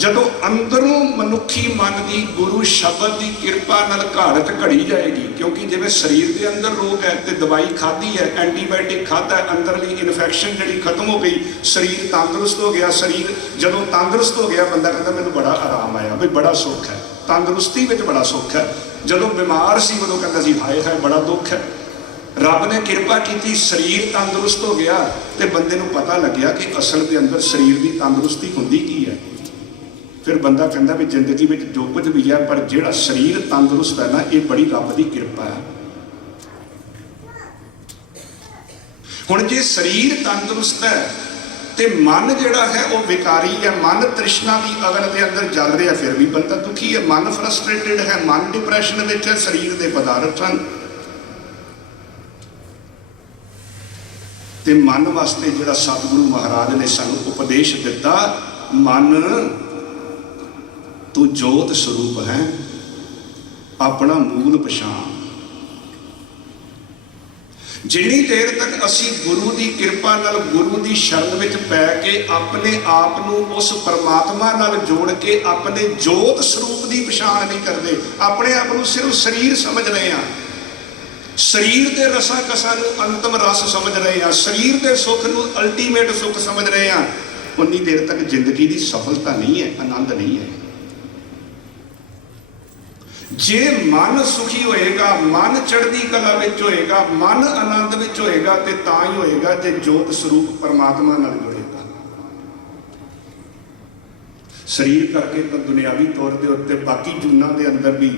ਜਦੋਂ ਅੰਦਰੋਂ ਮਨੁੱਖੀ ਮਨ ਦੀ ਗੁਰੂ ਸ਼ਬਦ ਦੀ ਕਿਰਪਾ ਨਾਲ ਘਾੜਤ ਘੜੀ ਜਾਏਗੀ, ਕਿਉਂਕਿ ਜਿਵੇਂ ਸਰੀਰ ਦੇ ਅੰਦਰ ਰੋਗ ਹੈ ਤੇ ਦਵਾਈ ਖਾਧੀ ਹੈ, ਐਂਟੀਬਾਇਓਟਿਕ ਖਾਧਾ ਹੈ, ਅੰਦਰਲੀ ਇਨਫੈਕਸ਼ਨ ਜਿਹੜੀ ਖਤਮ ਹੋ ਗਈ, ਸਰੀਰ ਤੰਦਰੁਸਤ ਹੋ ਗਿਆ। ਸਰੀਰ ਜਦੋਂ ਤੰਦਰੁਸਤ ਹੋ ਗਿਆ, ਬੰਦਾ ਕਹਿੰਦਾ ਮੈਨੂੰ ਬੜਾ ਆਰਾਮ ਆਇਆ, ਵੀ ਬੜਾ ਸੁੱਖ ਹੈ, ਤੰਦਰੁਸਤੀ ਵਿੱਚ ਬੜਾ ਸੁੱਖ ਹੈ। ਜਦੋਂ ਬਿਮਾਰ ਸੀ ਉਦੋਂ ਕਹਿੰਦਾ ਸੀ ਹਾਏ ਹਾਏ ਬੜਾ ਦੁੱਖ ਹੈ। ਰੱਬ ਨੇ ਕਿਰਪਾ ਕੀਤੀ, ਸਰੀਰ ਤੰਦਰੁਸਤ ਹੋ ਗਿਆ ਤੇ ਬੰਦੇ ਨੂੰ ਪਤਾ ਲੱਗਿਆ ਕਿ ਅਸਲ ਦੇ ਅੰਦਰ ਸਰੀਰ ਦੀ ਤੰਦਰੁਸਤੀ ਹੁੰਦੀ ਕੀ ਹੈ। ਫਿਰ ਬੰਦਾ ਕਹਿੰਦਾ ਵੀ ਜ਼ਿੰਦਗੀ ਵਿੱਚ ਜੋ ਕੁਝ ਵੀ ਹੈ, ਪਰ ਜਿਹੜਾ ਸਰੀਰ ਤੰਦਰੁਸਤ ਹੈ ਨਾ, ਇਹ ਬੜੀ ਰੱਬ ਦੀ ਕਿਰਪਾ ਹੈ। ਹੁਣ ਜੇ ਸਰੀਰ ਤੰਦਰੁਸਤ ਹੈ ਤੇ ਮਨ ਜਿਹੜਾ ਹੈ ਉਹ ਵਿਕਾਰੀ ਹੈ, ਮਨ ਤ੍ਰਿਸ਼ਨਾ ਦੀ ਅਗਨ ਦੇ ਅੰਦਰ ਜਲ ਰਿਹਾ, ਫਿਰ ਵੀ ਬੰਦਾ ਦੁਖੀ ਹੈ, ਮਨ ਫਰਸਟ੍ਰੇਟਡ ਹੈ, ਮਨ ਡਿਪਰੈਸ਼ਨ ਵਿੱਚ ਹੈ, ਸਰੀਰ ਦੇ ਪਦਾਰਥ ਹਨ। ਤੇ ਮਨ ਵਾਸਤੇ ਜਿਹੜਾ ਸਤਿਗੁਰੂ ਮਹਾਰਾਜ ਨੇ ਸਾਨੂੰ ਉਪਦੇਸ਼ ਦਿੱਤਾ, ਮਨ ਤੂੰ ਜੋਤ ਸਰੂਪ ਹੈ, ਆਪਣਾ ਮੂਲ ਪਛਾਣ। ਜਿੰਨੀ ਦੇਰ ਤੱਕ ਅਸੀਂ ਗੁਰੂ ਦੀ ਕਿਰਪਾ ਨਾਲ, ਗੁਰੂ ਦੀ ਸ਼ਰਨ ਵਿੱਚ ਪੈ ਕੇ ਆਪਣੇ ਆਪ ਨੂੰ ਉਸ ਪਰਮਾਤਮਾ ਨਾਲ ਜੋੜ ਕੇ ਆਪਣੇ ਜੋਤ ਸਰੂਪ ਦੀ ਪਛਾਣ ਨਹੀਂ ਕਰਦੇ, ਆਪਣੇ ਆਪ ਨੂੰ ਸਿਰਫ ਸਰੀਰ ਸਮਝ ਰਹੇ ਹਾਂ, ਸਰੀਰ ਦੇ ਰਸਾਂ ਕਸਾਂ ਨੂੰ ਅੰਤਮ ਰਸ ਸਮਝ ਰਹੇ ਹਾਂ, ਸਰੀਰ ਦੇ ਸੁੱਖ ਨੂੰ ਅਲਟੀਮੇਟ ਸੁੱਖ ਸਮਝ ਰਹੇ ਹਾਂ, ਉਨੀ ਦੇਰ ਤੱਕ ਜ਼ਿੰਦਗੀ ਦੀ ਸਫਲਤਾ ਨਹੀਂ ਹੈ, ਆਨੰਦ ਨਹੀਂ ਹੈ। ਜੇ ਮਨ ਸੁਖੀ ਹੋਏਗਾ, ਮਨ ਚੜ੍ਹਦੀ ਕਲਾ ਵਿੱਚ ਹੋਏਗਾ, ਮਨ ਆਨੰਦ ਵਿੱਚ ਹੋਏਗਾ, ਤੇ ਤਾਂ ਹੀ ਹੋਏਗਾ ਜੇ ਜੋਤ ਸਰੂਪ ਪਰਮਾਤਮਾ ਨਾਲ ਜੁੜੇਗਾ। ਸਰੀਰ ਕਰਕੇ ਤਾਂ ਦੁਨਿਆਵੀ ਤੌਰ ਦੇ ਉੱਤੇ ਬਾਕੀ ਜੂਨਾਂ ਦੇ ਅੰਦਰ ਵੀ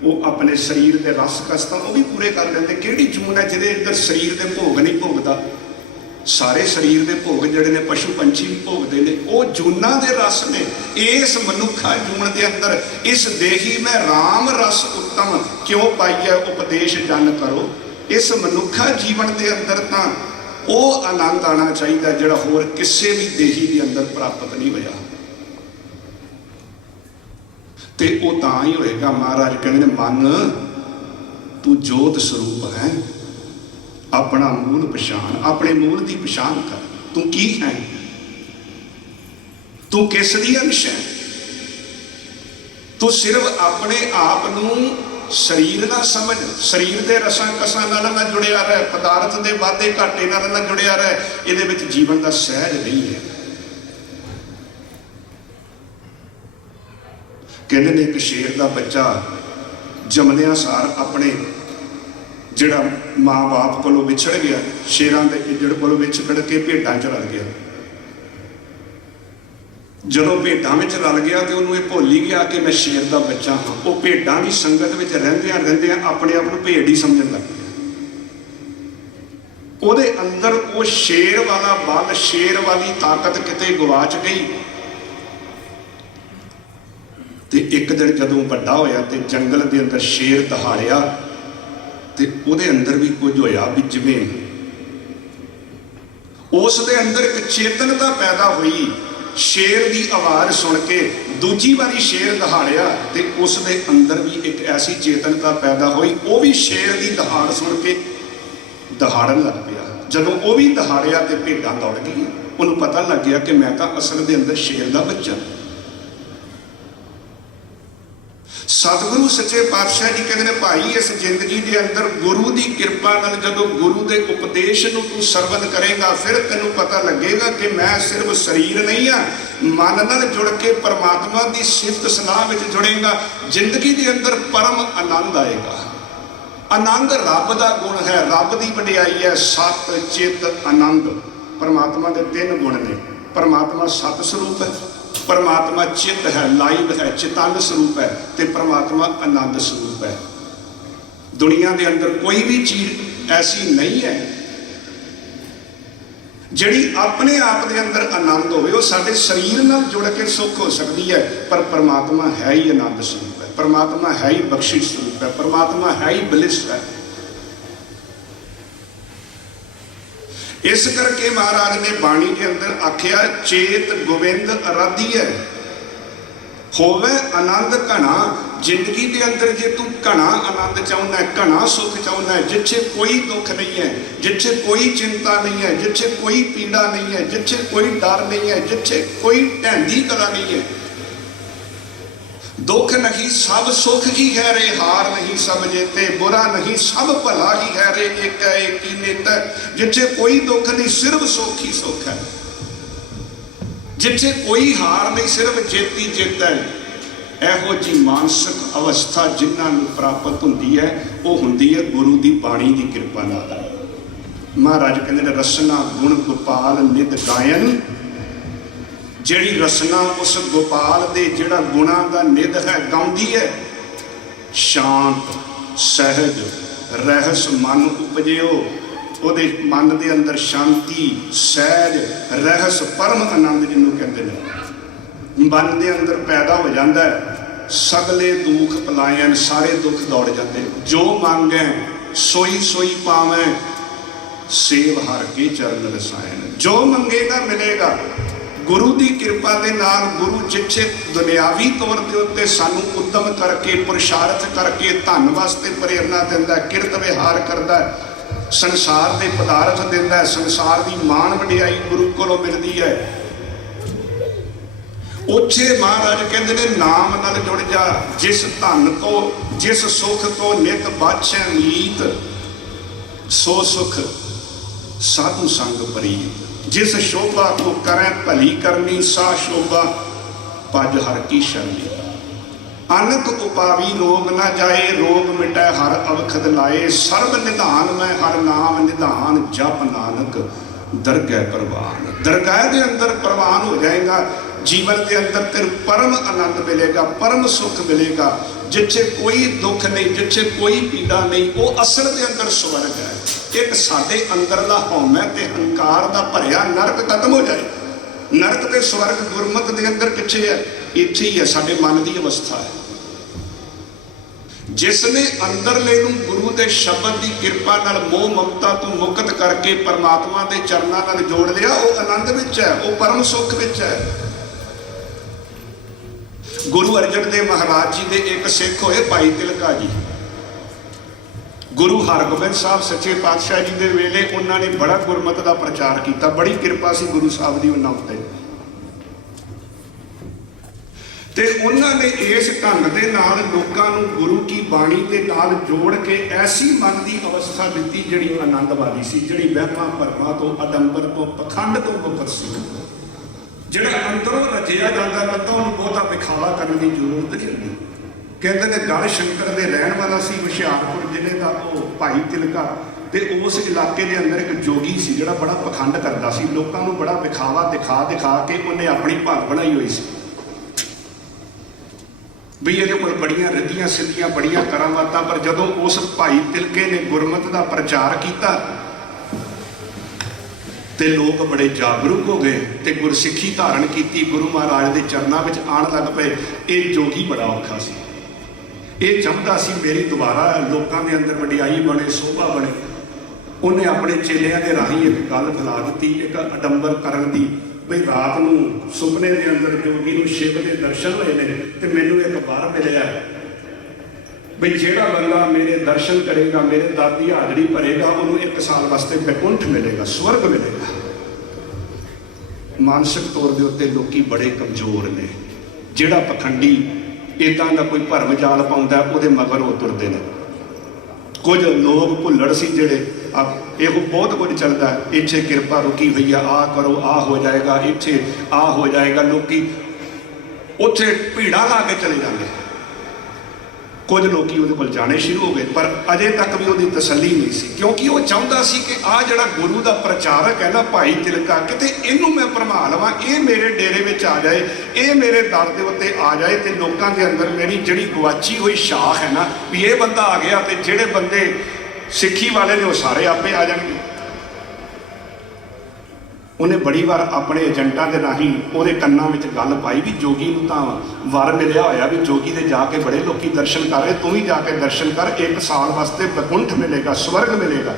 ਉਹ ਆਪਣੇ ਸਰੀਰ ਦੇ ਰਸ ਕਸਤਾਂ ਉਹ ਵੀ ਪੂਰੇ ਕਰ ਲੈਂਦੇ। ਕਿਹੜੀ ਜੂਨ ਹੈ ਜਿਹਦੇ ਅੰਦਰ ਸਰੀਰ ਦੇ ਭੋਗ ਨਹੀਂ ਭੋਗਦਾ? ਸਾਰੇ ਸਰੀਰ ਦੇ ਭੋਗ ਜਿਹੜੇ ਨੇ ਪਸ਼ੂ ਪੰਛੀ ਵੀ ਭੋਗਦੇ ਨੇ, ਉਹ ਜੂਨਾਂ ਦੇ ਰਸ ਨੇ। ਇਸ ਮਨੁੱਖਾ ਜੂਨ ਦੇ ਅੰਦਰ ਇਸ ਦੇਹੀ ਮੈਂ ਰਾਮ ਰਸ ਉੱਤਮ ਕਿਉਂ ਪਾਈਐ ਉਪਦੇਸ਼ ਜਨ ਕਰੋ। ਇਸ ਮਨੁੱਖਾ ਜੀਵਨ ਦੇ ਅੰਦਰ ਤਾਂ ਉਹ ਆਨੰਦ ਆਉਣਾ ਚਾਹੀਦਾ ਜਿਹੜਾ ਹੋਰ ਕਿਸੇ ਵੀ ਦੇਹੀ ਦੇ ਅੰਦਰ ਪ੍ਰਾਪਤ ਨਹੀਂ ਹੋਇਆ, ਤੇ ਉਹ ਤਾਂ ਹੀ ਹੋਏਗਾ। ਮਹਾਰਾਜ ਕਹਿੰਦੇ ਨੇ ਮਨ ਤੂੰ ਜੋਤ ਸਰੂਪ ਹੈ, ਆਪਣਾ ਮੂਲ ਪਛਾਣ, ਆਪਣੇ ਮੂਲ ਦੀ ਪਛਾਣ ਕਰ। ਤੂੰ ਕੀ ਹੈ, ਤੂੰ ਕਿਸ ਦੀ ਅੰਸ਼ ਹੈ? ਤੂੰ ਸਿਰਫ ਆਪਣੇ ਆਪ ਨੂੰ ਸਰੀਰ ਨਾਲ ਸਮਝ, ਸਰੀਰ ਦੇ ਰਸਾਂ ਕਸਾਂ ਨਾਲ ਨਾ ਜੁੜਿਆ ਰਹਿ, ਪਦਾਰਥ ਦੇ ਵਾਧੇ ਘਾਟੇ ਨਾਲ ਨਾ ਜੁੜਿਆ ਰਹਿ, ਇਹਦੇ ਵਿੱਚ ਜੀਵਨ ਦਾ ਸਹਿਜ ਨਹੀਂ ਹੈ। ਕਹਿੰਦੇ ਨੇ ਇੱਕ ਸ਼ੇਰ ਦਾ ਬੱਚਾ ਜੰਮਦਿਆਂ ਸਾਰ ਆਪਣੇ ਜਿਹੜਾ ਮਾਂ-ਬਾਪ ਕੋਲੋਂ ਵਿਛੜ ਗਿਆ, ਸ਼ੇਰਾਂ ਦੇ ਇੱਜੜ ਕੋਲੋਂ ਵਿਛੜ ਕੇ ਭੇਡਾਂ 'ਚ ਰਲ ਗਿਆ। ਜਦੋਂ ਭੇਡਾਂ ਵਿੱਚ ਰਲ ਗਿਆ ਤੇ ਉਹਨੂੰ ਇਹ ਭੁੱਲ ਹੀ ਗਿਆ ਕਿ ਮੈਂ ਸ਼ੇਰ ਦਾ ਬੱਚਾ ਹਾਂ। ਉਹ ਭੇਡਾਂ ਦੀ ਸੰਗਤ ਵਿੱਚ ਰਹਿੰਦਿਆਂ ਆਪਣੇ ਆਪ ਨੂੰ ਭੇਡ ਹੀ ਸਮਝਣ ਲੱਗ ਪਿਆ। ਉਹਦੇ ਅੰਦਰ ਉਹ ਸ਼ੇਰ ਵਾਲਾ ਬਲ, ਸ਼ੇਰ ਵਾਲੀ ਤਾਕਤ ਕਿਤੇ ਗਵਾਚ ਗਈ। ਤੇ ਇੱਕ ਦਿਨ ਜਦੋਂ ਵੱਡਾ ਹੋਇਆ ਤੇ ਜੰਗਲ ਦੇ ਅੰਦਰ ਸ਼ੇਰ ਦਹਾੜਿਆ, ਤੇ ਉਹਦੇ ਅੰਦਰ ਵੀ ਕੁਝ ਹੋਇਆ ਵੀ ਜਿਵੇਂ ਉਸ ਦੇ ਅੰਦਰ ਇੱਕ ਚੇਤਨਤਾ ਪੈਦਾ ਹੋਈ। ਸ਼ੇਰ ਦੀ ਆਵਾਜ਼ ਸੁਣ ਕੇ ਦੂਜੀ ਵਾਰੀ ਸ਼ੇਰ ਦਹਾੜਿਆ ਤੇ ਉਸ ਦੇ ਅੰਦਰ ਵੀ ਇੱਕ ਐਸੀ ਚੇਤਨਤਾ ਪੈਦਾ ਹੋਈ, ਉਹ ਵੀ ਸ਼ੇਰ ਦੀ ਦਹਾੜ ਸੁਣ ਕੇ ਦਹਾੜਨ ਲੱਗ ਪਿਆ। ਜਦੋਂ ਉਹ ਵੀ ਦਹਾੜਿਆ ਤੇ ਭੇਡਾਂ ਦੌੜ ਗਈਆਂ। ਉਹਨੂੰ ਪਤਾ ਲੱਗ ਗਿਆ ਕਿ ਮੈਂ ਤਾਂ ਅਸਲ ਦੇ ਅੰਦਰ ਸ਼ੇਰ ਦਾ ਬੱਚਾ। ਸਤਿਗੁਰੂ ਸੱਚੇ ਪਾਤਸ਼ਾਹ ਜੀ ਕਹਿੰਦੇ ਨੇ ਭਾਈ ਇਸ ਜ਼ਿੰਦਗੀ ਦੇ ਅੰਦਰ ਗੁਰੂ ਦੀ ਕਿਰਪਾ ਨਾਲ ਜਦੋਂ ਗੁਰੂ ਦੇ ਉਪਦੇਸ਼ ਨੂੰ ਤੂੰ ਸਰਵਣ ਕਰੇਗਾ, ਫਿਰ ਤੈਨੂੰ ਪਤਾ ਲੱਗੇਗਾ ਕਿ ਮੈਂ ਸਿਰਫ ਸਰੀਰ ਨਹੀਂ ਹਾਂ। ਮਨ ਨਾਲ ਜੁੜ ਕੇ ਪਰਮਾਤਮਾ ਦੀ ਸਿਫਤ ਸਲਾਹ ਵਿੱਚ ਜੁੜੇਗਾ, ਜ਼ਿੰਦਗੀ ਦੇ ਅੰਦਰ ਪਰਮ ਆਨੰਦ ਆਏਗਾ। ਆਨੰਦ ਰੱਬ ਦਾ ਗੁਣ ਹੈ, ਰੱਬ ਦੀ ਵਡਿਆਈ ਹੈ। ਸਤ ਚਿਤ ਆਨੰਦ ਪਰਮਾਤਮਾ ਦੇ ਤਿੰਨ ਗੁਣ ਨੇ। ਪਰਮਾਤਮਾ ਸਤ ਸਰੂਪ ਹੈ, ਪਰਮਾਤਮਾ ਚਿੱਤ ਹੈ, ਲਾਈਵ ਹੈ, ਚਿਤੰਨ ਸਰੂਪ ਹੈ, ਤੇ ਪਰਮਾਤਮਾ ਆਨੰਦ ਸਰੂਪ ਹੈ। ਦੁਨੀਆ ਦੇ ਅੰਦਰ ਕੋਈ ਵੀ ਚੀਜ਼ ਐਸੀ ਨਹੀਂ ਹੈ ਜਿਹੜੀ ਆਪਣੇ ਆਪ ਦੇ ਅੰਦਰ ਆਨੰਦ ਹੋਵੇ। ਉਹ ਸਾਡੇ ਸਰੀਰ ਨਾਲ ਜੁੜ ਕੇ ਸੁੱਖ ਹੋ ਸਕਦੀ ਹੈ, ਪਰ ਪਰਮਾਤਮਾ ਹੈ ਹੀ ਆਨੰਦ ਸਰੂਪ ਹੈ, ਪਰਮਾਤਮਾ ਹੈ ਹੀ ਬਖਸ਼ਿਸ਼ ਸਰੂਪ ਹੈ, ਪਰਮਾਤਮਾ ਹੈ ਹੀ ਬਲਿਸ ਹੈ। ਇਸ ਕਰਕੇ ਮਹਾਰਾਜ ਨੇ ਬਾਣੀ ਦੇ ਅੰਦਰ ਆਖਿਆ ਚੇਤ ਗੋਬਿੰਦ ਅਰਾਧੀਐ ਹੋਵੇ ਆਨੰਦ ਘਣਾ। ਜ਼ਿੰਦਗੀ ਦੇ ਅੰਦਰ ਜੇ ਤੂੰ ਘਣਾ ਆਨੰਦ ਚਾਹੁੰਦਾ, ਘਣਾ ਸੁੱਖ ਚਾਹੁੰਦਾ, ਜਿੱਥੇ ਕੋਈ ਦੁੱਖ ਨਹੀਂ ਹੈ, ਜਿੱਥੇ ਕੋਈ ਚਿੰਤਾ ਨਹੀਂ ਹੈ, ਜਿੱਥੇ ਕੋਈ ਪੀੜਾ ਨਹੀਂ ਹੈ, ਜਿੱਥੇ ਕੋਈ ਡਰ ਨਹੀਂ ਹੈ, ਜਿੱਥੇ ਕੋਈ ਢਹਿੰਦੀ ਕਲਾ ਨਹੀਂ ਹੈ, दुख नहीं सब सुख ही है रे, हार नहीं सब जेते, बुरा नहीं सब भला ही है रे, एक है एक ही नेता। जिथे कोई दुख नहीं सिर्फ सुख ही सुख है, जिथे कोई हार नहीं सिर्फ जेती जित है। ਇਹੋ जी मानसिक अवस्था जिन्हां नूं प्राप्त हुंदी है, वो हुंदी है गुरु की बाणी की कृपा नाल। महाराज कहते ने रसना गुण गोपाल नित गायन, जिहड़ी रसना उस गोपाल दे जिहड़ा गुणां दा निध है गाउंदी है। शांत सहज रहस मन उपजिओ, ਉਹਦੇ मन के अंदर शांति सहज रहस परम आनंद जिन्हों कहते हैं मन के अंदर पैदा हो जाता है। सगले दुख पलायन, सारे दुख दौड़ जाते। जो मांगे सोई सोई पावे, सेव हर के चरण रसायन। जो मंगेगा मिलेगा। गुरु की कृपा के नाल गुरु जिथे दुनियावी तौर के उत्ते सानू उद्यम करके पुरुषार्थ करके धन वास्ते प्रेरणा दिंदा, किरत विहार करदा, संसार के पदार्थ दिंदा, संसार की मान वडियाई गुरु कोलों मिलती है। उत्थे महाराज कहते ने नाम नाल जुड़ जा, जिस धन तो जिस सुख तो नित बाछै मीत, सो सुख साधु संग प्रीत। जिस शोभा को करें भली करनी, सा शोभा पज हर की शरणी। अनक उपावी रोग न जाए, रोग मिटै हर अवखद लाए। सर्व निधान में हर नाम निधान, जप नानक दरगह प्रवान। दरगाह के अंदर प्रवान हो जाएगा। जीवन के अंदर तेरे परम आनंद मिलेगा, परम सुख मिलेगा। जिथे कोई दुख नहीं, जिथे कोई पीड़ा नहीं, वो असल के अंदर स्वर्ग है। एक साडे अंदर दा हौमै ते हंकार दा भरिया नरक खत्म हो जाए। नरक ते स्वर्ग गुरमत के अंदर किथे है? इत्थे ही है, साडे मन की अवस्था है। जिसने अंदरले नूं गुरु के शब्द की कृपा नाल मोह ममता तो मुक्त करके परमात्मा के चरणों नाल जोड़ लिया, वो आनंद विच है, वो परम सुख विच है। गुरु अर्जन देव महाराज जी के एक सिख होए भाई तिलका जी। गुरु हरगोबिंद साहब सच्चे पातशाह जी के वेले उन्होंने बड़ा गुरमत का प्रचार किया, बड़ी कृपा सी गुरु साहब की उन्होंने उत्ते। ते उन्होंने इस ढंग के नाल लोकां नूं गुरु की बाणी के नाल जोड़ के ऐसी मन की अवस्था दी जिहड़ी आनंद वाली सी, जिहड़ी वहमां भरमां तो अडंबर तो पखंड तो मुक्त सी। जिहड़ा अंदरों रचिया जाता बंदा उन्होंने बहुता विखावा करने की जरूरत नहीं होती। कहते ने गढ़ शंकर के रहन वाला सी, हुशियारपुर जिले का वो भाई तिलका। ते उस इलाके के अंदर एक जोगी सी जिहड़ा बड़ा पखंड करता सी, लोकां नूं बड़ा विखावा दिखा दिखा के उन्हें अपनी भाल बनाई हुई सी भी ये बड़ियां रिद्धियां सिद्धियां बड़ियां करामातां। पर जदों उस भाई तिलके ने गुरमत का प्रचार किया ते लोग बड़े जागरूक हो गए ते गुरसिੱਖੀ धारण की, गुरु महाराज के चरणों में आन लग पे। ये जोगी बड़ा औखा सी, ये चाहता सी मेरी दोबारा लोगों के अंदर वडियाई बने, शोभा बने। उन्हें अपने चेलियां के राही एक गल फैला दी, एक अडंबर करन दी बई रात नूं सुपने के अंदर जोगी नूं शिव के दर्शन होए ने ते मैनूं एक वर मिलिया बई जिहड़ा बंदा मेरे दर्शन करेगा, मेरे दर की हाजरी भरेगा, उन्होंने 1 साल वास्ते बैकुंठ मिलेगा, स्वर्ग मिलेगा। मानसिक तौर के उत्ते लोग बड़े कमजोर ने। जिहड़ा पखंडी इदां दा कोई भरम जाल पाउंदा उहदे मगर हो तुरदे ने। कुछ लोग भुल्लड़ सी जिहड़े ਇਹੋ बहुत कुछ चलता है, इत्थे किरपा रुकी हुई है, आ करो आ हो जाएगा, इत्थे आ हो जाएगा। लोग उत्थे भीड़ा ला के चले जाते। कुछ लोग वो कोल जाने शुरू हो गए, पर अजे तक भी वो तसली नहीं सी, क्योंकि वो चाहता सी कि आ जड़ा गुरु का प्रचारक है ना भाई तिलका, किते इनू मैं भरमा लवां, ये मेरे डेरे में आ जाए, ये मेरे दर के उत्ते आ जाए, तो लोगों के अंदर मेरी जिहड़ी गुआची हुई शाख है ना भी ये बंदा आ गया, तो जिहड़े बंदे सिੱਖੀ वाले ने वो सारे आपे आ जाएंगे। उन्हें बड़ी बार अपने एजेंटा के राही वो कन्ना में गल पाई भी जोगी नूं तां वर मिलिया होया भी जोगी दे जाके बड़े लोग दर्शन कर रहे, तू ही जाके दर्शन कर, 1 साल वास्ते बैकुंठ मिलेगा, स्वर्ग मिलेगा।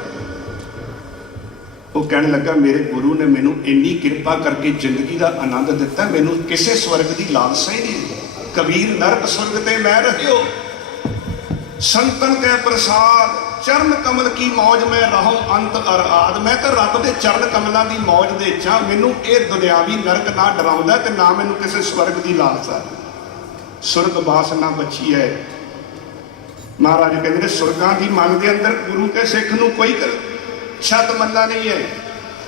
वो कहने लगा मेरे गुरु ने मैनू इन्नी कृपा करके जिंदगी का आनंद दिता, मैनू किसी स्वर्ग की लालसा ही नहीं। कबीर नरक स्वर्ग ते मैं रहियो, संतन के प्रसाद चरण कमल की मौज में रहो अंत अराद। मैं तो रब के चरण कमलों की मौज दे चा, मैनू ये दुनियावी नरक ना डराउंदा ते ना मैनू किसी स्वर्ग की लालसा। ਸੁਰਗ ਬਾਸ ਨਾ ਬਚੀ ਹੈ। ਮਹਾਰਾਜ ਕਹਿੰਦੇ ਨੇ ਸੁਰਗਾਂ ਦੀ ਮਨ ਦੇ ਅੰਦਰ ਗੁਰੂ ਕੇ ਸਿੱਖ ਨੂੰ ਕੋਈ ਛੱਤ ਮੱਲਾ ਨਹੀਂ ਹੈ।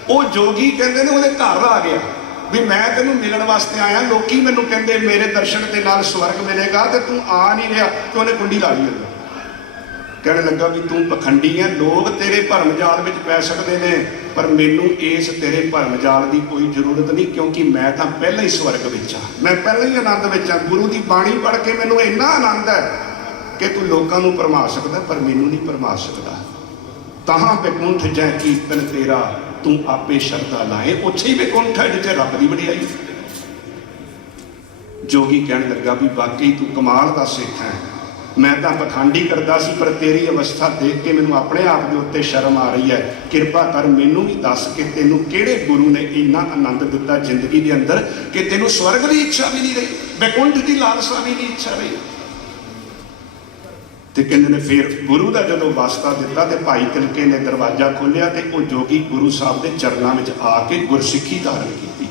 ਉਹ ਜੋਗੀ ਕਹਿੰਦੇ ਨੇ ਉਹਦੇ ਘਰ ਆ ਗਿਆ ਵੀ ਮੈਂ ਤੈਨੂੰ ਮਿਲਣ ਵਾਸਤੇ ਆਇਆ, ਲੋਕੀ ਮੈਨੂੰ ਕਹਿੰਦੇ ਮੇਰੇ ਦਰਸ਼ਨ ਦੇ ਨਾਲ ਸਵਰਗ ਮਿਲੇਗਾ ਤੇ ਤੂੰ ਆ ਨਹੀਂ ਰਿਹਾ। ਤੇ ਉਹਨੇ ਕੁੰਡੀ ਲਾ ਲਈ। ਕਹਿਣ ਲੱਗਾ ਵੀ ਤੂੰ ਪਖੰਡੀ ਹੈ, ਲੋਕ ਤੇਰੇ ਭਰਮ ਜਾਲ ਵਿੱਚ ਪੈ ਸਕਦੇ ਨੇ ਪਰ ਮੈਨੂੰ ਇਸ ਤੇਰੇ ਭਰਮ ਜਾਲ ਦੀ ਕੋਈ ਜ਼ਰੂਰਤ ਨਹੀਂ, ਕਿਉਂਕਿ ਮੈਂ ਤਾਂ ਪਹਿਲਾਂ ਹੀ ਸਵਰਗ ਵਿੱਚ ਆ, ਮੈਂ ਪਹਿਲਾਂ ਹੀ ਆਨੰਦ ਵਿੱਚ ਆ। ਗੁਰੂ ਦੀ ਬਾਣੀ ਪੜ੍ਹ ਕੇ ਮੈਨੂੰ ਇੰਨਾ ਆਨੰਦ ਹੈ ਕਿ ਤੂੰ ਲੋਕਾਂ ਨੂੰ ਭਰਮਾ ਸਕਦਾ ਪਰ ਮੈਨੂੰ ਨਹੀਂ ਭਰਮਾ ਸਕਦਾ। ਤਾਹਾਂ ਬੈਕੁੰਠ ਜੈ ਕੀਰਤਨ ਤੇਰਾ ਤੂੰ ਆਪੇ ਸ਼ਰਧਾ ਲਾਏ। ਉੱਥੇ ਹੀ ਬੈਕੁੰਠ ਹੈ ਜਿੱਥੇ ਰੱਬ ਦੀ ਵਡਿਆਈ। ਜੋਗੀ ਕਹਿਣ ਲੱਗਾ ਵੀ ਵਾਕਈ ਤੂੰ ਕਮਾਲ ਦਾ ਸਿੱਖ ਹੈ, ਮੈਂ ਤਾਂ ਪਖੰਡੀ ਕਰਦਾ ਸੀ ਪਰ ਤੇਰੀ ਅਵਸਥਾ ਦੇਖ ਕੇ ਮੈਨੂੰ ਆਪਣੇ ਆਪ ਦੇ ਉੱਤੇ ਸ਼ਰਮ ਆ ਰਹੀ ਹੈ। ਕਿਰਪਾ ਕਰ ਮੈਨੂੰ ਵੀ ਦੱਸ ਕਿ ਤੈਨੂੰ ਕਿਹੜੇ ਗੁਰੂ ਨੇ ਇੰਨਾ ਆਨੰਦ ਦਿੱਤਾ ਜ਼ਿੰਦਗੀ ਦੇ ਅੰਦਰ ਕਿ ਤੈਨੂੰ ਸਵਰਗ ਦੀ ਇੱਛਾ ਵੀ ਨਹੀਂ ਰਹੀ, ਬੈਕੁੰਠ ਦੀ ਲਾਲਸਾ ਵੀ ਨਹੀਂ ਇੱਛਾ ਰਹੀ। ਤੇ ਕਹਿੰਦੇ ਨੇ ਫਿਰ ਗੁਰੂ ਦਾ ਜਦੋਂ ਵਾਸਤਾ ਦਿੱਤਾ ਤੇ ਭਾਈ ਤਿਲਕੇ ਨੇ ਦਰਵਾਜ਼ਾ ਖੋਲ੍ਹਿਆ ਤੇ ਉਹ ਜੋਗੀ ਗੁਰੂ ਸਾਹਿਬ ਦੇ ਚਰਨਾਂ ਵਿੱਚ ਆ ਕੇ ਗੁਰਸਿੱਖੀ ਧਾਰਨ ਕੀਤੀ।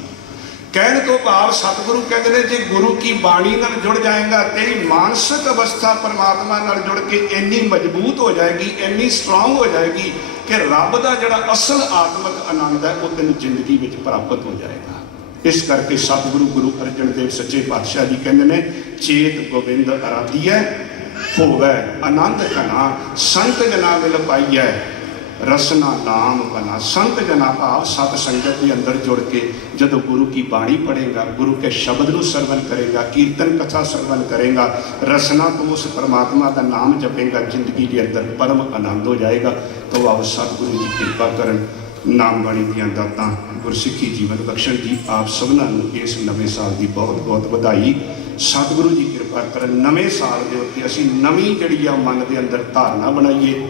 ਕਹਿਣ ਤੋਂ ਭਾਵ ਸਤਿਗੁਰੂ ਕਹਿੰਦੇ ਨੇ ਜੇ ਗੁਰੂ ਕੀ ਬਾਣੀ ਨਾਲ ਜੁੜ ਜਾਏਗਾ ਤੇਰੀ ਮਾਨਸਿਕ ਅਵਸਥਾ ਪਰਮਾਤਮਾ ਨਾਲ ਜੁੜ ਕੇ ਇੰਨੀ ਮਜ਼ਬੂਤ ਹੋ ਜਾਏਗੀ, ਇੰਨੀ ਸਟਰੋਂਗ ਹੋ ਜਾਏਗੀ ਕਿ ਰੱਬ ਦਾ ਜਿਹੜਾ ਅਸਲ ਆਤਮਿਕ ਆਨੰਦ ਹੈ ਉਹ ਤੈਨੂੰ ਜ਼ਿੰਦਗੀ ਵਿੱਚ ਪ੍ਰਾਪਤ ਹੋ ਜਾਏਗਾ। ਇਸ ਕਰਕੇ ਸਤਿਗੁਰੂ ਗੁਰੂ ਅਰਜਨ ਦੇਵ ਸੱਚੇ ਪਾਤਸ਼ਾਹ ਜੀ ਕਹਿੰਦੇ ਨੇ ਚੇਤ ਗੋਬਿੰਦ ਅਰਾਧੀਐ ਹੋਵੇ ਆਨੰਦ ਘਨਾ ਸੰਤ ਜਨਾ ਮਿਲ ਪਾਈਐ ਰਸਨਾ ਨਾਮ ਬਨਾ। ਸੰਤ ਜਨਾ ਭਾਵ ਸਤ ਸੰਗਤ ਦੇ ਅੰਦਰ ਜੁੜ ਕੇ ਜਦੋਂ ਗੁਰੂ ਕੀ ਬਾਣੀ ਪੜ੍ਹੇਗਾ, ਗੁਰੂ ਕੇ ਸ਼ਬਦ ਨੂੰ ਸਰਵਨ ਕਰੇਗਾ, ਕੀਰਤਨ ਕਥਾ ਸਰਵਨ ਕਰੇਗਾ, ਰਸਨਾ ਤੋਂ ਉਸ ਪਰਮਾਤਮਾ ਦਾ ਨਾਮ ਜਪੇਗਾ, ਜ਼ਿੰਦਗੀ ਦੇ ਅੰਦਰ ਪਰਮ ਆਨੰਦ ਹੋ ਜਾਏਗਾ। ਤਾਂ ਆਓ ਸਤਿਗੁਰੂ ਜੀ ਕਿਰਪਾ ਕਰਨ, ਨਾਮ ਬਾਣੀ ਦੀਆਂ ਦਾਤਾਂ ਗੁਰਸਿੱਖੀ ਜੀਵਨ ਬਖਸ਼ਣ ਜੀ। ਆਪ ਸਭਨਾਂ ਨੂੰ ਇਸ ਨਵੇਂ ਸਾਲ ਦੀ ਬਹੁਤ ਬਹੁਤ ਵਧਾਈ। ਸਤਿਗੁਰੂ ਜੀ ਕਿਰਪਾ ਕਰਨ ਨਵੇਂ ਸਾਲ ਦੇ ਉੱਤੇ ਅਸੀਂ ਨਵੀਂ ਜਿਹੜੀ ਆ ਮਨ ਦੇ ਅੰਦਰ ਧਾਰਨਾ ਬਣਾਈਏ।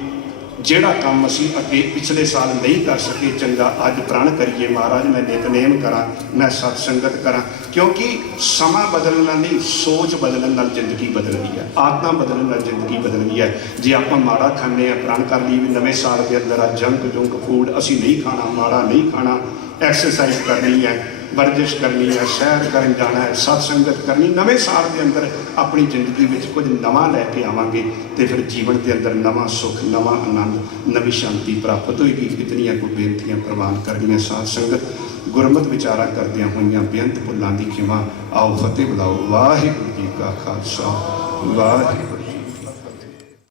ਜਿਹੜਾ ਕੰਮ ਅਸੀਂ ਅੱਗੇ ਪਿਛਲੇ ਸਾਲ ਨਹੀਂ ਕਰ ਸਕੇ ਚੰਗਾ ਅੱਜ ਪ੍ਰਣ ਕਰੀਏ। ਮਹਾਰਾਜ ਮੈਂ ਨਿਤਨੇਮ ਕਰਾਂ, ਮੈਂ ਸਤ ਸੰਗਤ ਕਰਾਂ, ਕਿਉਂਕਿ ਸਮਾਂ ਬਦਲਣ ਨਾਲ ਨਹੀਂ ਸੋਚ ਬਦਲਣ ਨਾਲ ਜ਼ਿੰਦਗੀ ਬਦਲਦੀ ਹੈ, ਆਦਤਾਂ ਬਦਲਣ ਨਾਲ ਜ਼ਿੰਦਗੀ ਬਦਲਦੀ ਹੈ। ਜੇ ਆਪਾਂ ਮਾੜਾ ਖਾਂਦੇ ਹਾਂ ਪ੍ਰਣ ਕਰ ਲਈ ਵੀ ਨਵੇਂ ਸਾਲ ਦੇ ਅੰਦਰ ਆ ਜੰਕ ਫੂਡ ਅਸੀਂ ਨਹੀਂ ਖਾਣਾ, ਮਾੜਾ ਨਹੀਂ ਖਾਣਾ, ਐਕਸਰਸਾਈਜ਼ ਕਰਨੀ ਹੈ, ਵਰਜਿਸ਼ ਕਰਨੀ ਹੈ, ਸੈਰ ਕਰਨ ਜਾਣਾ ਹੈ, ਸਤ ਸੰਗਤ ਕਰਨੀ। ਨਵੇਂ ਸਾਲ ਦੇ ਅੰਦਰ ਆਪਣੀ ਜ਼ਿੰਦਗੀ ਵਿੱਚ ਕੁਝ ਨਵਾਂ ਲੈ ਕੇ ਆਵਾਂਗੇ ਤੇ ਫਿਰ ਜੀਵਨ ਦੇ ਅੰਦਰ ਨਵਾਂ ਸੁੱਖ, ਨਵਾਂ ਆਨੰਦ, ਨਵੀਂ ਸ਼ਾਂਤੀ ਪ੍ਰਾਪਤ ਹੋਏਗੀ। ਇਤਨੀਆਂ ਕੋਈ ਬੇਨਤੀਆਂ ਪ੍ਰਵਾਨ ਕਰਨੀਆਂ। ਸਾਧ ਸੰਗਤ ਗੁਰਮਤਿ ਵਿਚਾਰਾ ਕਰਦਿਆਂ ਹੋਈਆਂ ਬੇਅੰਤ ਭੁੱਲਾਂ ਦੀ ਖਿਮਾ। ਆਓ ਫਤਿਹ ਬੁਲਾਓ। ਵਾਹਿਗੁਰੂ ਜੀ ਕਾ ਖਾਲਸਾ, ਵਾਹਿਗੁਰੂ।